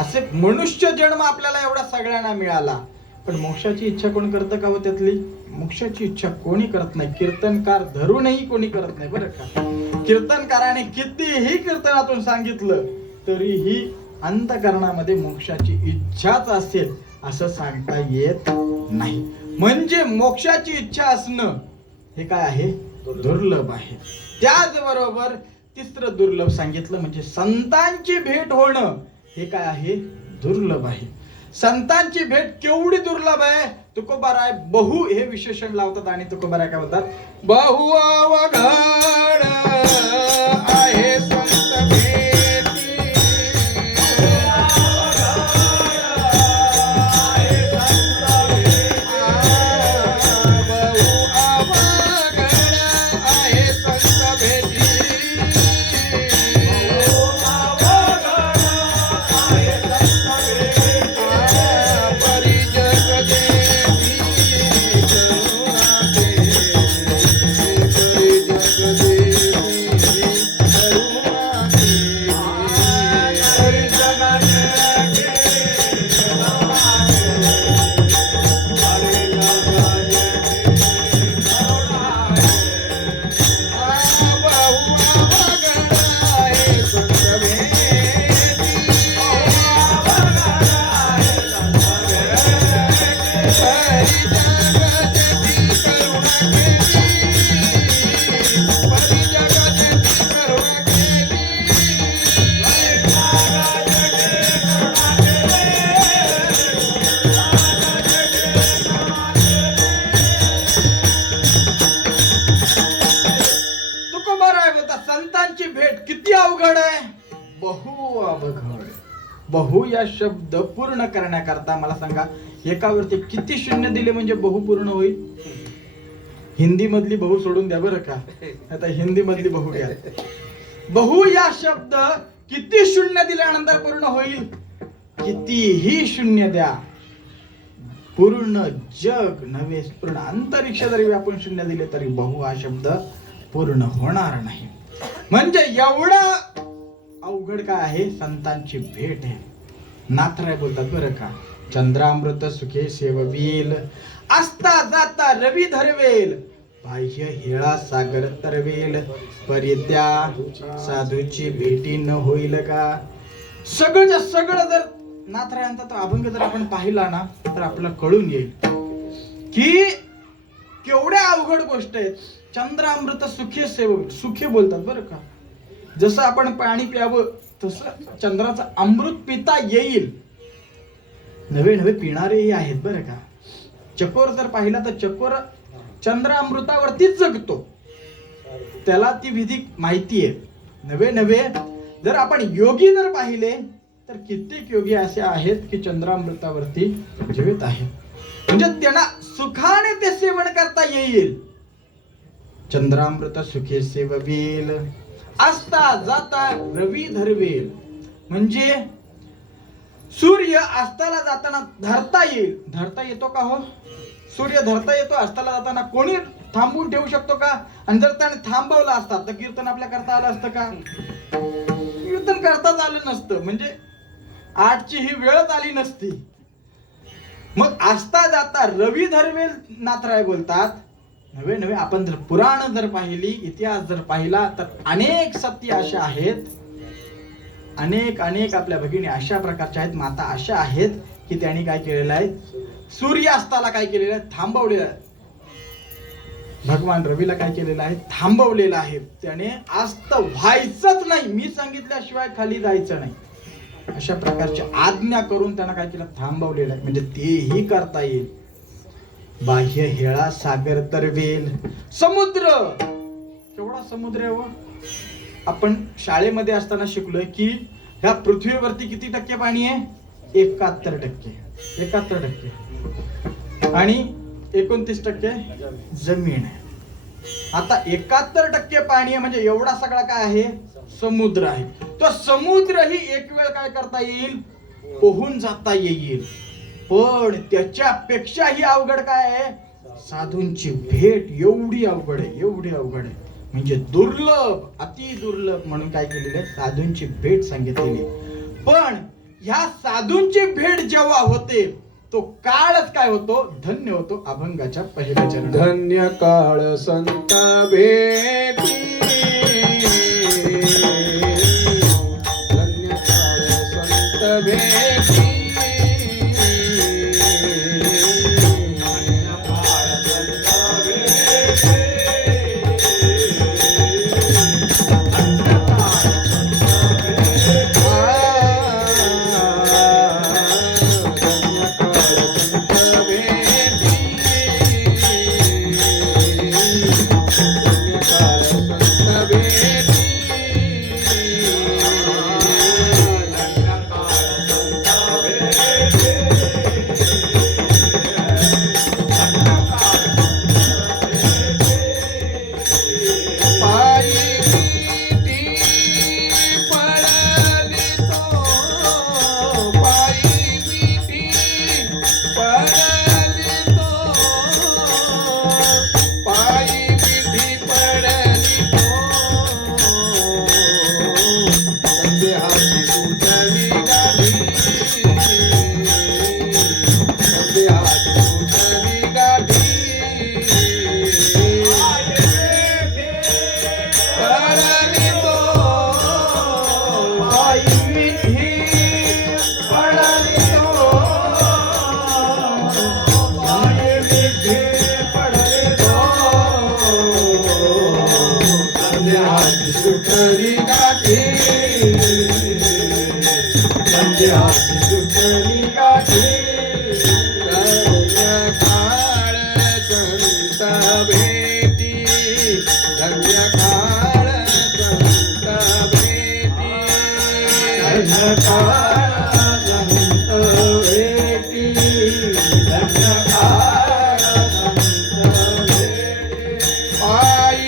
असे मनुष्य जन्म आपल्याला एवढा सगळ्यांना मिळाला, पण मोक्षाची इच्छा कोण करतं का हो त्यातली? मोक्षाची इच्छा कोणी करत नाही. कीर्तनकार धरूनही कोणी करत नाही बरं का. कीर्तनकाराने कितीही कीर्तनातून सांगितलं तरीही अंतःकरणामध्ये मोक्षाची इच्छाच असेल असं सांगता येत नाही. म्हणजे मोक्षाची इच्छा असणं हे काय आहे, दुर्लभ आहे. त्याचबरोबर तिसरं दुर्लभ सांगितलं म्हणजे संतांची भेट होणं हे काय आहे, दुर्लभ आहे. संतांची भेट केवढी दुर्लभ आहे. तुकोबाराय बहु हे विशेषण लावतात आणि तुकोबाराय काय बोलतात, बहु अवघड आहे संत भेटी बहु अवघड आहे संत भेटी संतांची भेट किती अवघड आहे, बहु अवघड. बहु या शब्द पूर्ण करण्याकरता मला सांगा एकावरती किती शून्य दिले म्हणजे बहु पूर्ण होईल. हिंदी मधली बहु सोडून द्या बरं का, आता हिंदी मधली बहु घ्या. बहु या शब्द किती शून्य दिल्यानंतर पूर्ण होईल, कितीही शून्य द्या, पूर्ण जग नव्हे पूर्ण अंतरिक्ष जरी व्यापून शून्य दिले तरी बहु हा शब्द पूर्ण होणार नाही. म्हणजे एवढा अवघड काय आहे, संतांची भेट आहे. नाथराय बोलतात बरं का, चंद्रामृत सुखे सेववील, असता जाता रवी धरवेल, बाह्य हेळा सागर तरवेल, परित्या साधूची भेटी न होईल का. सगळं जर नाथरायांचा तो अभंग जर आपण पाहिला ना तर आपल्याला कळून येईल की केवढ्या अवघड गोष्ट आहेत. चंद्रामृत सुखे सेव, सुखे बोलतात बरं का. जसं आपण पाणी प्यावं तसं चंद्राचं अमृत पिता येईल. नवे नवे पिणारेही आहेत बरं का. चकोर जर पाहिला तर चकोर चंद्रामृतावरतीच जगतो, त्याला ती विधी माहिती आहे. नवे नवे जर आपण योगी जर पाहिले तर कित्येक योगी असे आहेत की चंद्रामृतावरती जीवित आहेत. म्हणजे त्यांना सुखाने ते सेवन करता येईल. चंद्रामृत सुखे सेववेल, असता जाता रवी धरवेल. म्हणजे सूर्य अस्ताला जाताना धरता येईल. धरता येतो का हो? सूर्य धरता येतो अस्ताला जाताना? कोणी थांबवून ठेवू शकतो का? आणि जर त्याने थांबवला असता तर कीर्तन आपल्या करता आलं असतं का? कीर्तन करताच आलं नसतं. म्हणजे आजची ही वेळच आली नसती. मग असता जाता रवी धरवेल नाथराय बोलतात. नवे नवे आपण जर पुराण जर पाहिली, इतिहास जर पाहिला, तर अनेक सत्य अशा आहेत, अनेक आपल्या भगिनी अशा प्रकारच्या आहेत, माता अशा आहेत की त्यांनी काय केलेलं आहे, सूर्यास्ताला काय केलेलं आहे, थांबवलेलं आहे. भगवान रवीला काय केलेलं आहे, थांबवलेलं आहे. त्याने अस्त व्हायचंच नाही, मी सांगितल्याशिवाय खाली जायचं नाही, अशा प्रकारची आज्ञा करून त्यांना काय केलं, थांबवलेलं आहे. म्हणजे तेही करता येईल. बाह्य हेळा सागर तरवेल. समुद्र, केवढा समुद्र आहे. व आपण शाळेमध्ये असताना शिकलोय की ह्या पृथ्वीवरती किती टक्के पाणी आहे, 71%. 71% आणि 29% जमीन आहे. आता 71% पाणी आहे म्हणजे एवढा सगळा काय आहे, समुद्र आहे. तो समुद्रही एक वेळ काय करता येईल, पोहून जाता येईल. पण त्याच्यापेक्षाही अवघड काय आहे, साधूंची भेट एवढी अवघड आहे, एवढी अवघड आहे. म्हणजे दुर्लभ, अति दुर्लभ म्हणून काय केलेलं आहे, साधूंची भेट सांगितलेली. पण ह्या साधूंची भेट जेव्हा होते तो काळच काय होतो, धन्य होतो. अभंगाच्या पहिल्या चरणात धन्य काळ संत भेटी, धन्य काळ संत भेटी, सुटली गाठी, संध्याची सुटली गाठी. धन्य काळ संत भेटी, धन्य काळ संत भेटी, धन्य काळ संत भेटी, धन्य काळ संत भेटी. पायी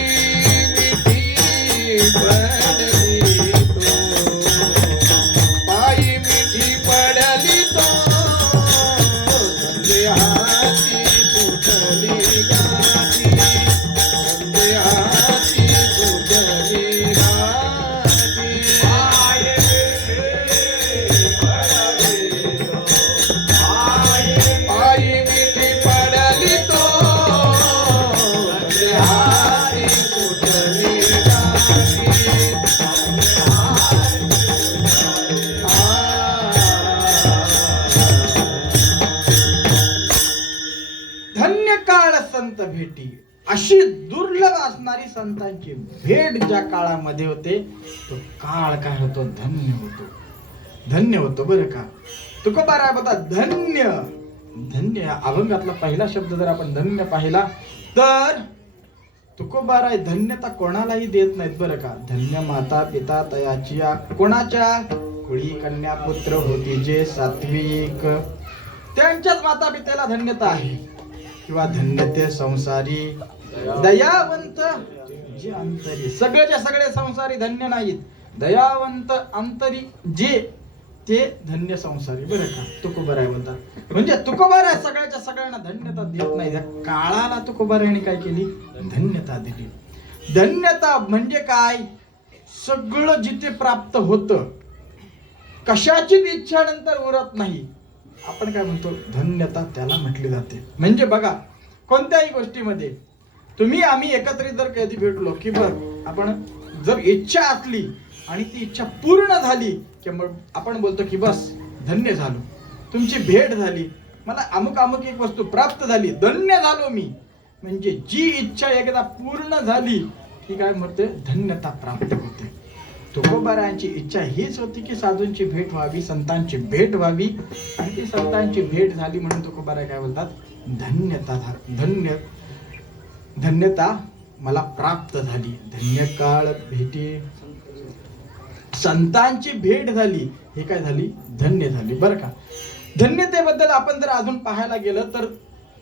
संत भेटी, अशी दुर्लभ असणारी संतांची भेट ज्या काळामध्ये होते तो काळ काय होतो, धन्य होतो, धन्य होतो. बरं का, तुकोबाराय बघा, धन्य धन्य अभंगातला पहिला शब्द जर आपण धन्य पाहिला तर तुकोबाराय धन्यता कोणालाही देत नाहीत. बरं का, धन्य माता पिता तयाचिया, कोणाच्या, कुळी कन्या पुत्र होती जे सात्विक, त्यांच्याच माता पित्याला धन्यता आहे. किंवा धन्यते संसारी दयावंत जे अंतरी. सगळेच्या सगळे संसारी धन्य नाहीत, दयावंत अंतरी जे ते धन्य संसारी. बरं का, तुकोबाराय बोलतात. म्हणजे तुकोबाराय सगळ्याच्या सगळ्यांना धन्यता देत नाही, त्या काळाला तुकोबारायने काय केली, धन्यता दिली. धन्यता म्हणजे काय, सगळं जिथे प्राप्त होतं, कशाचीच इच्छा नंतर उरत नाही, आपण काय म्हणतो धन्यता, त्याला म्हटली जाते. म्हणजे बघा, कोणत्याही गोष्टीमध्ये तुम्ही आम्ही एकत्रित जर कधी भेटलो की बघ, आपण जर इच्छा असली आणि ती इच्छा पूर्ण झाली की मग आपण बोलतो की बस धन्य झालो, तुमची भेट झाली, मला अमुक अमुक एक वस्तू प्राप्त झाली, धन्य झालो मी. म्हणजे जी इच्छा एकदा पूर्ण झाली की काय म्हणते, धन्यता प्राप्त होते. तुकोबारायांची इच्छा हीच होती की साधूंची भेट व्हावी, संतांची भेट व्हावी, आणि ती संतांची भेट झाली म्हणून तुकोबाराय काय बोलतात, धन्यता मला प्राप्त झाली. धन्य काळ भेटी, संतांची भेट झाली, हे काय झाली, धन्य झाली. बरं का, धन्यतेबद्दल आपण जर अजून पाहायला गेलं तर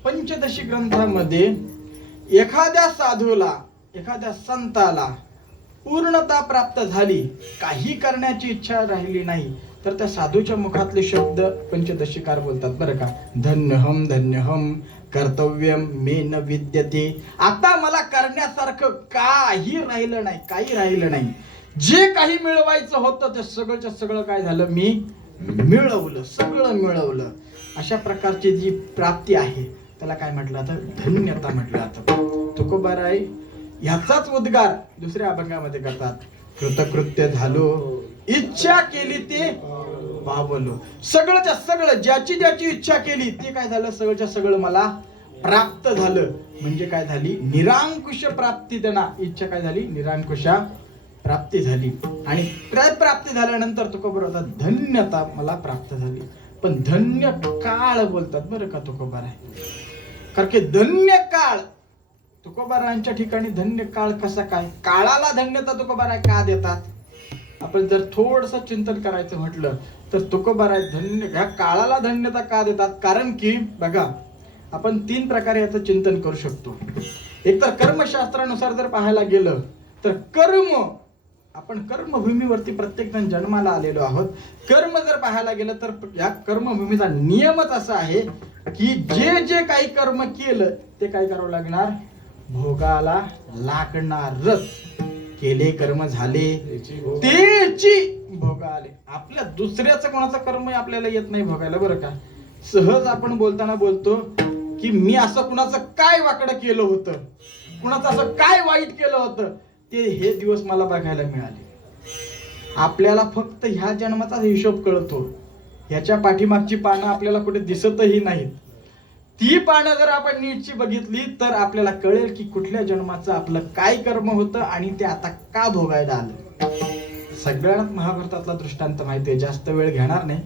पंचदशी ग्रंथामध्ये एखाद्या साधूला, एखाद्या संताला पूर्णता प्राप्त झाली, काही करण्याची इच्छा राहिली नाही, तर त्या साधूच्या मुखातले शब्द पंचदशीकार बोलतात. बरं का, धन्यहम धन्यहम कर्तव्यम मे न विद्यते. आता मला करण्यासारखं काही राहिलं नाही, काही राहिलं नाही. जे काही मिळवायचं होतं ते सगळंच्या सगळं काय झालं, मी मिळवलं, सगळं मिळवलं. अशा प्रकारची जी प्राप्ती आहे त्याला काय म्हटलं जातं, धन्यता म्हटलं जातं. तुकोबाराय ह्याचाच उद्गार दुसऱ्या अभंगामध्ये करतात, कृतकृत्य झालो इच्छा केली ते पावलो. सगळंच्या सगळं, ज्याची ज्याची इच्छा केली ते काय झालं, सगळंच्या सगळं मला प्राप्त झालं. म्हणजे काय झाली, निरांकुश प्राप्ती. त्यांना इच्छा काय झाली, निरांकुशा प्राप्ती झाली. आणि प्राप्ती झाल्यानंतर तुकोबार होता, धन्यता मला प्राप्त झाली. पण धन्य काळ बोलतात बरं का तुकोबाराय, कारण की धन्य काळ तुकोबारांच्या ठिकाणी धन्य काळ कसा काय, काळाला धन्यता तुकोबाराय का देतात, आपण जर थोडस चिंतन करायचं म्हटलं तर तुकोबाराय धन्य, ह्या काळाला धन्यता का देतात, कारण की बघा, आपण 3 प्रकारे याचं चिंतन करू शकतो. एक तर कर्मशास्त्रानुसार जर पाहायला गेलं तर कर्म, आपण कर्मभूमीवरती प्रत्येक जण जन्माला आलेलो आहोत. कर्म जर पाहायला गेलं तर या कर्मभूमीचा नियमच असा आहे की जे जे काही कर्म केलं ते काय करावं लागणार, भोगाला लागणारच. केले कर्म झाले तेची भोगाले. आपल्या दुसऱ्याचं कोणाचं कर्म आपल्याला येत नाही भोगायला. बरं का, सहज आपण बोलताना बोलतो की मी असं कुणाचं काय वाकडं केलं होतं, कुणाचं असं काय वाईट केलं होतं, ते हे दिवस मला बघायला मिळाले. आपल्याला फक्त ह्या जन्माचा हिशोब कळतो, ह्याच्या पाठीमागची पानं आपल्याला कुठे दिसतही नाहीत. ती पानं जर आपण नीटची बघितली तर आपल्याला कळेल की कुठल्या जन्माचं आपलं काय कर्म होतं आणि ते आता का भोगायला आलं. सगळ्यांना महाभारतातला दृष्टांत माहिती आहे, जास्त वेळ घेणार नाही.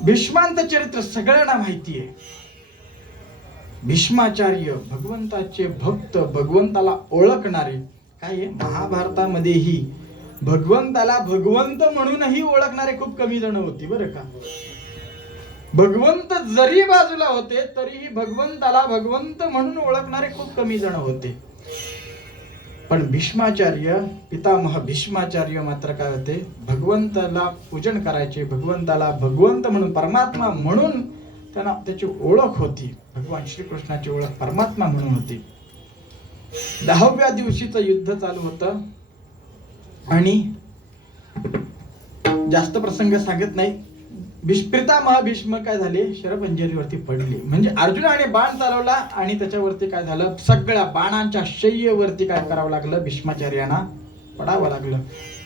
भीष्मांचं चरित्र सगळ्यांना माहिती आहे. भीष्माचार्य भगवंताचे भक्त, भगवंताला ओळखणारे. काय आहे, महाभारतामध्येही भगवंताला भगवंत म्हणूनही ओळखणारे खूप कमी जण होती. बरं का, भगवंत जरी बाजूला होते तरीही भगवंताला भगवंत म्हणून ओळखणारे खूप कमी जण होते. पण भीष्माचार्य, पितामह भीष्माचार्य मात्र काय होते, भगवंताला पूजन करायचे, भगवंताला भगवंत म्हणून, परमात्मा म्हणून त्यांना त्याची ओळख होती. भगवान श्रीकृष्णाची ओळख परमात्मा म्हणून होती. 10व्या दिवशीचं युद्ध चालू होतं आणि जास्त प्रसंग सांगत नाही. पितामह भीष्म काय झाले, शरपंजरीवरती पडले. म्हणजे अर्जुनाने बाण चालवला आणि त्याच्यावरती काय झालं, सगळ्या बाणांच्या शय्येवरती काय करावं लागलं, भीष्माचार्यांना पडावं लागलं.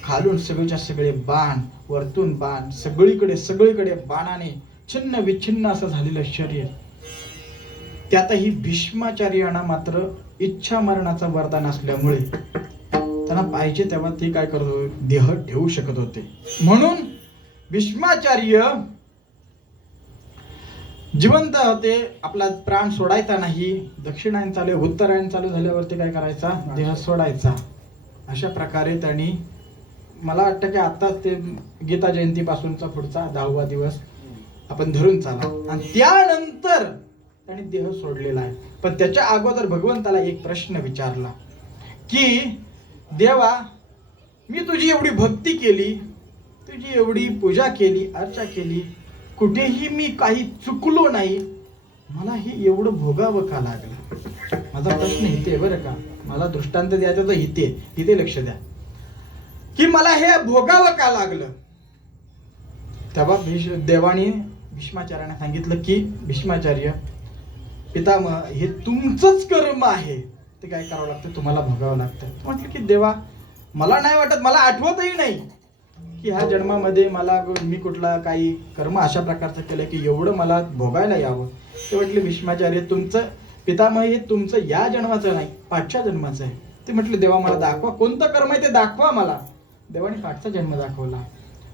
खालून सगळेच्या सगळे बाण, वरतून बाण, सगळीकडे बाणाने छिन्न विच्छिन्न असं झालेलं शरीर. त्यातही भीष्माचार्यांना मात्र इच्छा मरणाचं वरदान असल्यामुळे त्यांना पाहिजे तेव्हा ते काय करत होते, देह ठेवू शकत होते. म्हणून भीष्माचार्य जिवंत होते, आपला प्राण सोडायचा नाही. दक्षिणायन चालू, उत्तरायण चालू झाल्यावरती काय करायचा, देह सोडायचा. अशा प्रकारे त्यांनी, मला वाटतं की आता ते गीता जयंती पासूनचा पुढचा 10वा दिवस आपण धरून चाला. आणि त्यानंतर त्याने देह सोडलेला आहे. पण त्याच्या अगोदर भगवंताला एक प्रश्न विचारला की देवा, मी तुझी एवढी भक्ती केली, तुझी एवढी पूजा केली, अर्चा केली, कुठेही मी काही चुकलो नाही, मला हे एवढं भोगावं का लागलं? माझा प्रश्न इथे बरं का, मला दृष्टांत द्यायचं तर इथे लक्ष द्या की मला हे भोगावं का लागलं. तेव्हा देवाने भीष्माचार्यांना सांगितलं की भीष्माचार्य पितामह, हे तुमचंच कर्म आहे, ते काय करावं लागतं, तुम्हाला भोगावं लागतं. म्हटलं की देवा, मला नाही वाटत, मला आठवतही नाही की ह्या जन्मामध्ये मी कुठला काही कर्म अशा प्रकारचं केलं की एवढं मला भोगायला यावं. ते म्हटले भीष्माचार्य, तुमचं पितामह हे तुमचं या जन्माचं नाही, पाठच्या जन्माचं आहे. ते म्हटले देवा, मला दाखवा, कोणतं कर्म आहे ते दाखवा मला. देवाने पाठचा जन्म दाखवला,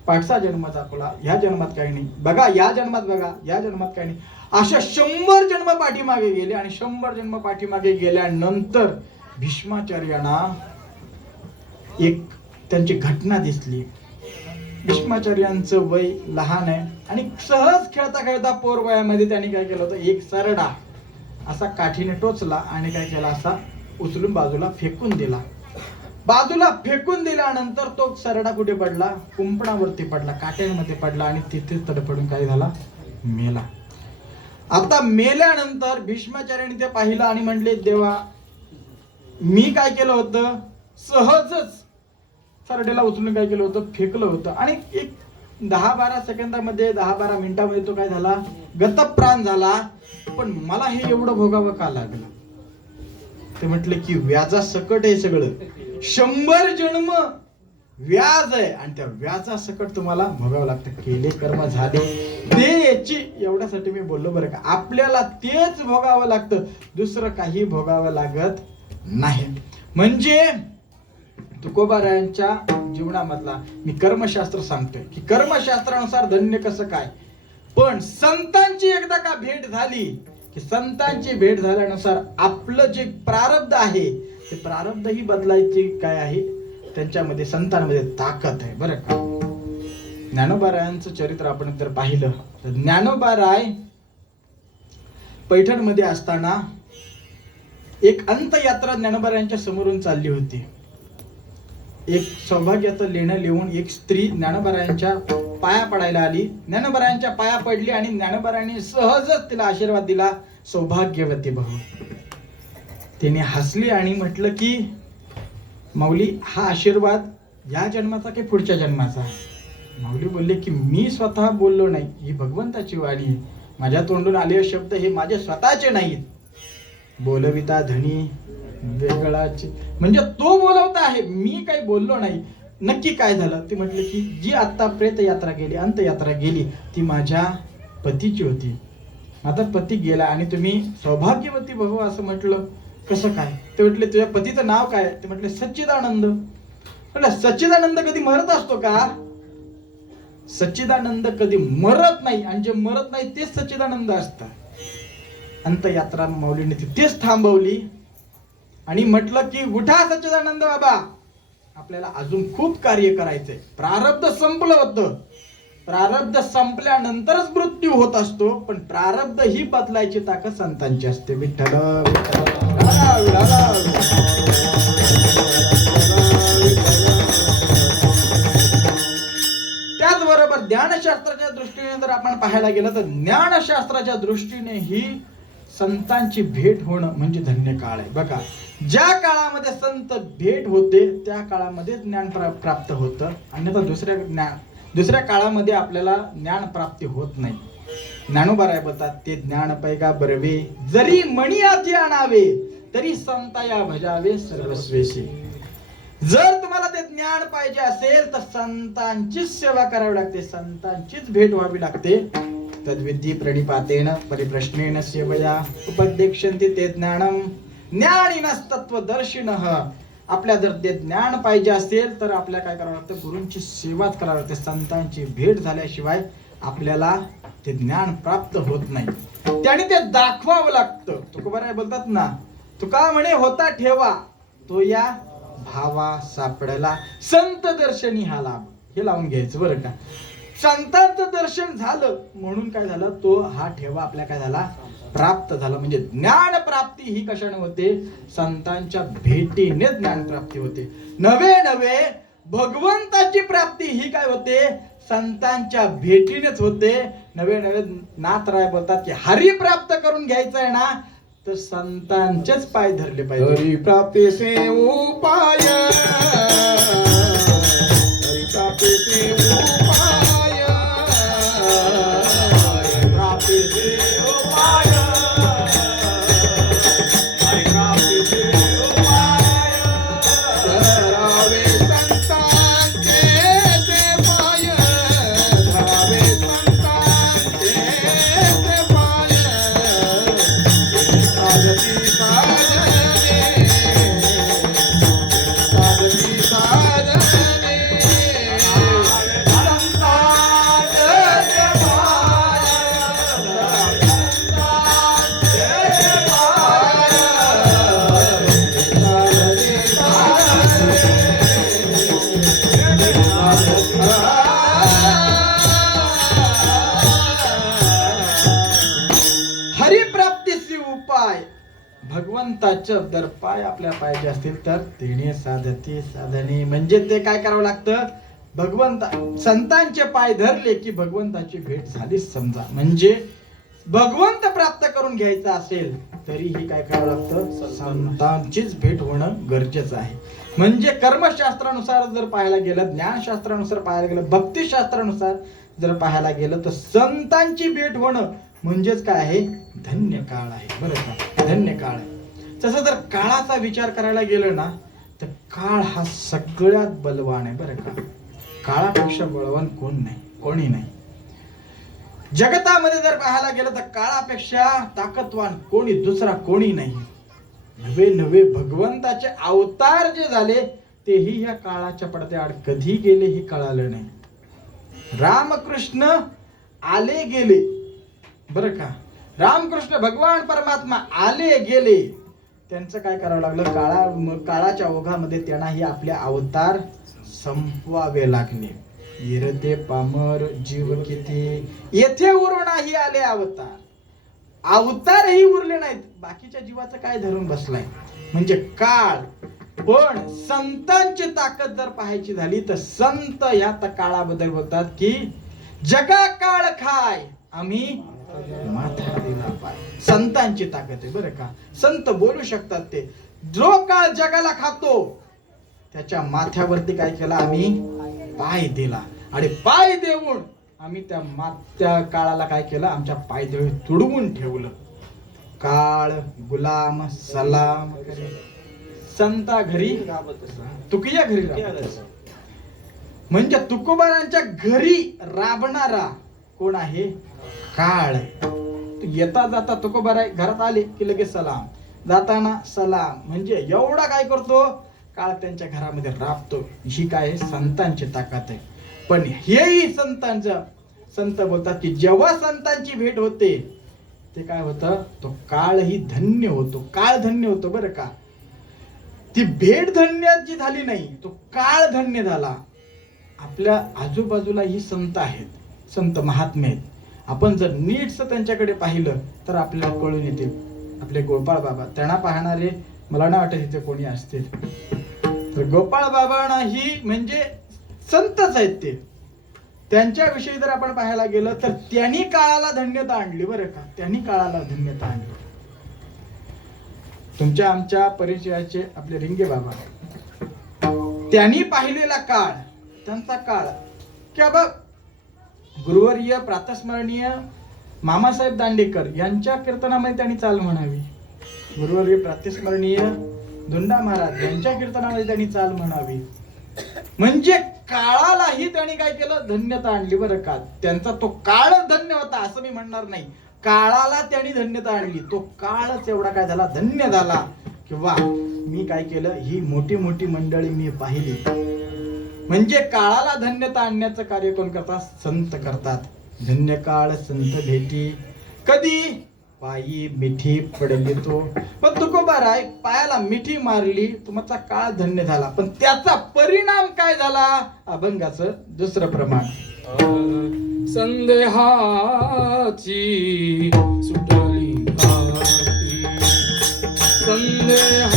पाठचा जन्म दाखवला. ह्या जन्मात काही नाही, बघा या जन्मात, बघा या जन्मात काही नाही. अशा 100 जन्म पाठीमागे गेले. आणि 100 जन्म पाठीमागे गेल्यानंतर भीष्माचार्यांना एक त्यांची घटना दिसली. भीष्माचार्यांचं वय लहान आहे आणि सहज खेळता खेळता पोर वयामध्ये त्यांनी काय केलं होतं, एक सरडा असा काठीने टोचला आणि काय केला, असा उचलून बाजूला फेकून दिला. बाजूला फेकून दिल्यानंतर तो सरडा कुठे पडला, कुंपणावरती पडला, काट्यांमध्ये पडला आणि तिथेच तडफडून काय झाला, मेला. आता मेल्यानंतर भीष्माचार्यांनी ते पाहिलं आणि म्हणले देवा, मी काय केलं होतं, सहजच सरडेला उचलून काय केलं होतं, फेकलं होतं आणि एक 10-12 सेकंदामध्ये 10-12 मिनिटामध्ये तो काय झाला, गतप्राण झाला. पण मला हे एवढं भोगावं का लागलं? ते म्हटले की व्याजा सकट आहे सगळं, 100 जन्म व्याज आहे आणि त्या व्याजा सकट तुम्हाला भोगावं लागतं. केले कर्म झाले ते याची, एवढ्यासाठी मी बोललो बरं का, आपल्याला तेच भोगावं लागतं, दुसरं काही भोगावं लागत नाही. म्हणजे तुकोबारायांच्या जीवनामधला मी कर्मशास्त्र सांगतोय की कर्मशास्त्रानुसार धन्य कसं काय. पण संतांची एकदा का भेट झाली की संतांची भेट झाल्यानुसार आपलं जे प्रारब्ध आहे ते प्रारब्ध ही बदलायची काय आहे, त्यांच्यामध्ये संतांमध्ये ताकद आहे बरं का. ज्ञानोबारायांचं चरित्र आपण जर पाहिलं तर ज्ञानोबाराय पैठणमध्ये असताना एक अंतयात्रा ज्ञानोबारायांच्या समोरून चालली होती. एक सौभाग्याचं लेणं लिहून एक स्त्री ज्ञानोबारायांच्या पाया पडायला आली. ज्ञानोबारायांच्या पाया पडली आणि ज्ञानोबारायांनी सहजच तिला आशीर्वाद दिला, सौभाग्यवती बहु. तिने हसली आणि म्हटलं की माऊली, हा आशीर्वाद या जन्माचा की पुढच्या जन्माचा? माऊली बोलले की मी स्वतः बोललो नाही, ही भगवंताची वाणी आहे, माझ्या तोंडून आलेले शब्द हे माझे स्वतःचे नाहीत. बोलविता धनी वेगळाचे, म्हणजे तो बोलवता आहे, मी काही बोललो नाही. नक्की काय झालं? ते म्हटले की जी आता प्रेत यात्रा गेली, अंतयात्रा गेली, ती माझ्या पतीची होती. माझा पती गेला आणि तुम्ही सौभाग्यवती बहु असं म्हटलं, कसं काय? ते म्हटले तुझ्या पतीचं नाव काय? ते म्हटले सच्चिदानंद. म्हटलं सच्चिदानंद कधी मरत असतो का? सच्चिदानंद कधी मरत नाही आणि जे मरत नाही तेच सच्चिदानंद असतात. अंतयात्रा माऊलीने तिथेच थांबवली आणि म्हटलं की उठा सच्चिदानंद बाबा, आपल्याला अजून खूप कार्य करायचंय. प्रारब्ध संपलं होतं, प्रारब्ध संपल्यानंतरच मृत्यू होत असतो, पण प्रारब्ध ही बदलायची ताकद संतांची असते. विठ्ठल त्याचबरोबर ज्ञानशास्त्राच्या दृष्टीने जर आपण पाहायला गेलं तर ज्ञानशास्त्राच्या दृष्टीने ही संतांची भेट होणं म्हणजे धन्य काळ आहे. बघा, ज्या काळामध्ये संत भेट होते त्या काळामध्ये ज्ञान प्राप्त होतं, अन्यथा दुसऱ्या काळामध्ये आपल्याला ज्ञान प्राप्ती होत नाही. ज्ञानोबाराय बोलतात, ते ज्ञान पैगा बरवे जरी मणी हाती आणावे तरी संताया भजावे सर्वस्वेशी. जर तुम्हाला ते ज्ञान पाहिजे असेल तर संतांचीच सेवा करावी लागते, संतांचीच भेट व्हावी लागते. तद्विधी प्रणिपातेन परिप्रश्नेन सेवया उपदेक्षन्ति ते ज्ञानम ज्ञानिनस्तत्वदर्शिनः. आपल्या जर ते ज्ञान पाहिजे असेल तर आपल्याला काय करावं लागतं, गुरूंची सेवाच करावी लागते. संतांची भेट झाल्याशिवाय आपल्याला ते ज्ञान प्राप्त होत नाही, त्याने ते दाखवावं लागतं. तुकोबाराय बोलतात ना, तुका म्हणे होता ठेवा तो या भावा सापडला संत दर्शनी हा लाभ. हे लावून घ्यायचं बरं का. संतांचं दर्शन झालं म्हणून काय झालं, तो हा ठेवा आपल्या काय झाला, प्राप्त झाला. म्हणजे ज्ञान प्राप्ती ही कशाने होते, संतांच्या भेटीने ज्ञान प्राप्ती होते. नवे नवे भगवंताची प्राप्ती ही काय होते, संतांच्या भेटीनेच होते. नवे नवे नाथराय बोलतात की हरी प्राप्त करून घ्यायचं आहे ना, तर संतांचेच पाय धरले पाहिजे. हरी प्राप्तीचे उपाय, हरी प्राप्तीचे उपाय, प्राप्तीचे उपाय, हरी प्राप्तीचे उपाय. धरावे संतांचे ते पाय, धरावे संतांचे ते पाय. साधती साधने, साधती साधने, संतांचे पाय, संतांचे पाय. साधती साधने, हरिप्राप्तीचे उपाय, भगवंताचं जर पाय आपल्या पाहिजे असतील तर तिने साधती साधने. म्हणजे ते काय करावं लागतं, भगवंता संतांचे पाय धरले की भगवंताची भेट झाली समजा. म्हणजे भगवंत प्राप्त करून घ्यायचा असेल तरीही काय करावं लागतं, संतांचीच भेट होणं गरजेचं आहे. म्हणजे कर्मशास्त्रानुसार जर पाहायला गेलं, ज्ञानशास्त्रानुसार पाहायला गेलं, भक्तिशास्त्रानुसार जर पाहायला गेलं तर संतांची भेट होणं म्हणजेच काय आहे, धन्य काळ आहे. बरं का, धन्य काळ आहे. तसं जर काळाचा विचार करायला गेलं ना, तर काळ हा सगळ्यात बलवान आहे. बरं का, काळापेक्षा बळवान कोण नाही, कोणी नाही. जगतामध्ये जर पाहायला गेलं तर काळापेक्षा ताकदवान कोणी दुसरा कोणी नाही. नवे नवे भगवंताचे अवतार जे झाले तेही या काळाच्या पडद्याआड कधी गेले हे कळालं नाही. रामकृष्ण आले गेले, बरं का, रामकृष्ण भगवान परमात्मा आले गेले, त्यांचं काय करावं लागलं, काळाच्या ओघामध्ये त्यांनाही आपले अवतार संपवावे लागले. येरते पामर जीव किती, येथे उरणाही आले अवतार, अवतारही उरले नाहीत. बाकीच्या जीवाचं काय धरून बसलाय. म्हणजे काळ. पण संतांची ताकद जर पाहायची झाली तर संत या काळाबद्दल बोलतात की जगा काळ खाय आम्ही माथा दिला पाय. संतांची ताकद आहे. बरं का, संत बोलू शकतात. ते जो काळ जगाला खातो त्याच्या माथ्यावरती काय केला, आम्ही पाय दिला. आणि पाय देऊन आम्ही त्या काळाला काय केलं, आमच्या पायदळी तुडवून ठेवलं. काळ गुलाम सलाम करे, संता घरी तुकिया घरी राबत. म्हणजे तुकोबारांच्या घरी राबणारा कोण आहे, काळ. येता जाता तुकोबारा घरात आले की लगेच सलाम, जाताना सलाम. म्हणजे एवढा काय करतो काळ, त्यांच्या घरामध्ये राबतो. ही काय संतांची ताकद आहे. पण हेही संत बोलतात की जेव्हा संतांची भेट होते ते काय होतं, तो काळही धन्य होतो. काळ धन्य होतो. बरं का, ती भेट धन्य जी झाली नाही, तो काळ धन्य झाला. आपल्या आजूबाजूला ही संत आहेत, संत महात्मे आहेत. आपण जर नीटच त्यांच्याकडे पाहिलं तर आपल्याला कळून येते. आपले गोपाळ बाबा, त्यांना पाहणारे मला नाही वाटत इथे कोणी असतील. तर गोपाळ बाबांना ही म्हणजे संतच आहेत ते. त्यांच्याविषयी जर आपण पाहायला गेलं तर त्यांनी काळाला धन्यता आणली. बरं का, त्यांनी काळाला धन्यता आणली. तुमच्या आमच्या परिचयाचे आपले रिंगे बाबा, त्यांनी पाहिलेला काळ, त्यांचा काळ की बघ, गुरुवर्य प्रातस्मरणीय मामासाहेब दांडेकर यांच्या कीर्तनामध्ये त्यांनी चाल म्हणावी. गुरुवर्य प्रातस्मरणीय धुंडा महाराज यांच्या कीर्तनामध्ये त्यांनी चाल म्हणावी. म्हणजे काळालाही त्यांनी काय केलं, धन्यता आणली. बरं का, त्यांचा तो काळ धन्य होता असं मी म्हणणार नाही. काळाला त्यांनी धन्यता आणली. तो काळच एवढा काय झाला, धन्य झाला. किंवा मी काय केलं, ही मोठी मोठी मंडळी मी पाहिली. म्हणजे काळाला धन्यता आणण्याचं कार्य कोण करतात, संत करतात. धन्य काळ संत भेटी कधी पायी मिठी पडली तो. पण तुकोबाराय पायाला मिठी मारली, तुमचा काळ धन्य झाला. पण त्याचा परिणाम काय झाला, अभंगाचं दुसरं प्रमाण. संदेहाची सुटली घाटी संदेहाची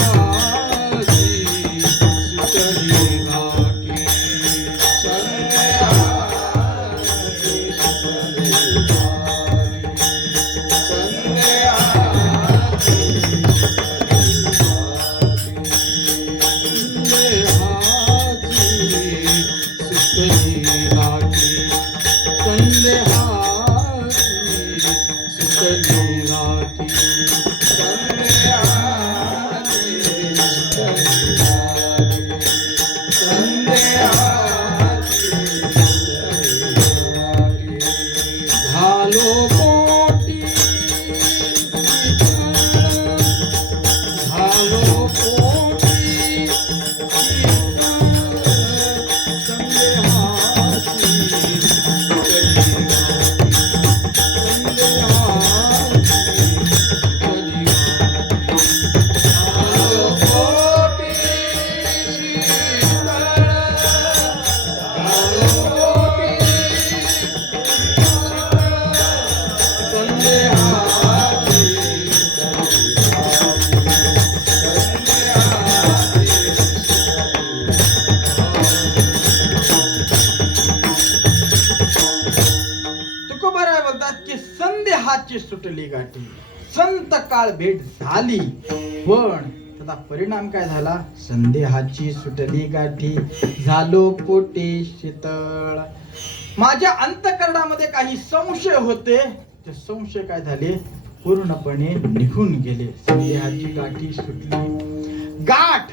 सुटली घाटी संदेहाची सुटली घाटी संदेहाची सुटली घाटी झालो पोटी झालो पोटी तुकोबाराय बोलतात की संदेहाची सुटली गाठी संत काळ भेट झाली पण त्याचा परिणाम काय झाला संदेहाची सुटली गाठी झालो पोटे शीतळ माझ्या अंतःकरणामध्ये काही संशय होते ते संशय काय झाले पूर्णपणे निघून गेले संदेहाची गाठी सुटली गाठ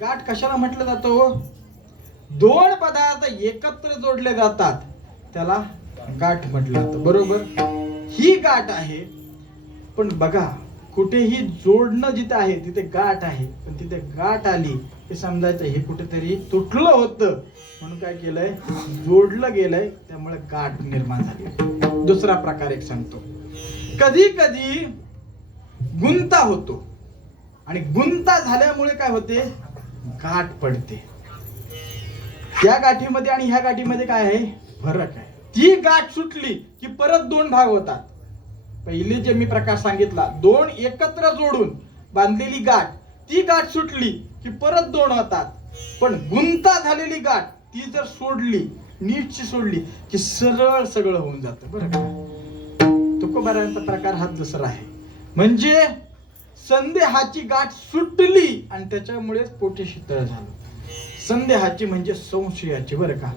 गाठ कशाला म्हटलं जातो दोन पदार्थ एकत्र जोडले जातात त्याला गाठ म्हटलं जातं बरोबर ही गाठ आहे पण बघा कुठेही जोडणं जिथे आहे तिथे गाठ आहे पण तिथे गाठ आली हे समजायचं हे कुठेतरी तुटलं होतं म्हणून काय केलंय जोडलं गेलंय त्यामुळे गाठ निर्माण झाली दुसरा प्रकार एक सांगतो कधी कधी गुंता होतो आणि गुंता झाल्यामुळे काय होते गाठ पडते त्या गाठीमध्ये आणि ह्या गाठीमध्ये काय आहे फरक आहे ती गाठ सुटली की परत दोन भाग होतात पहिले जे मी प्रकार सांगितला दोन एकत्र जोडून बांधलेली गाठ ती गाठ सुटली की परत दोन होतात पण गुंता झालेली गाठ ती जर सोडली नीटची सोडली की सरळ सगळं होऊन जातं बरं का तुकोबारायांचा प्रकार हा दुसरा आहे म्हणजे संदेहाची गाठ सुटली आणि त्याच्यामुळेच पोटे शीतळ झालं संदेहाची म्हणजे संशयाची बरं का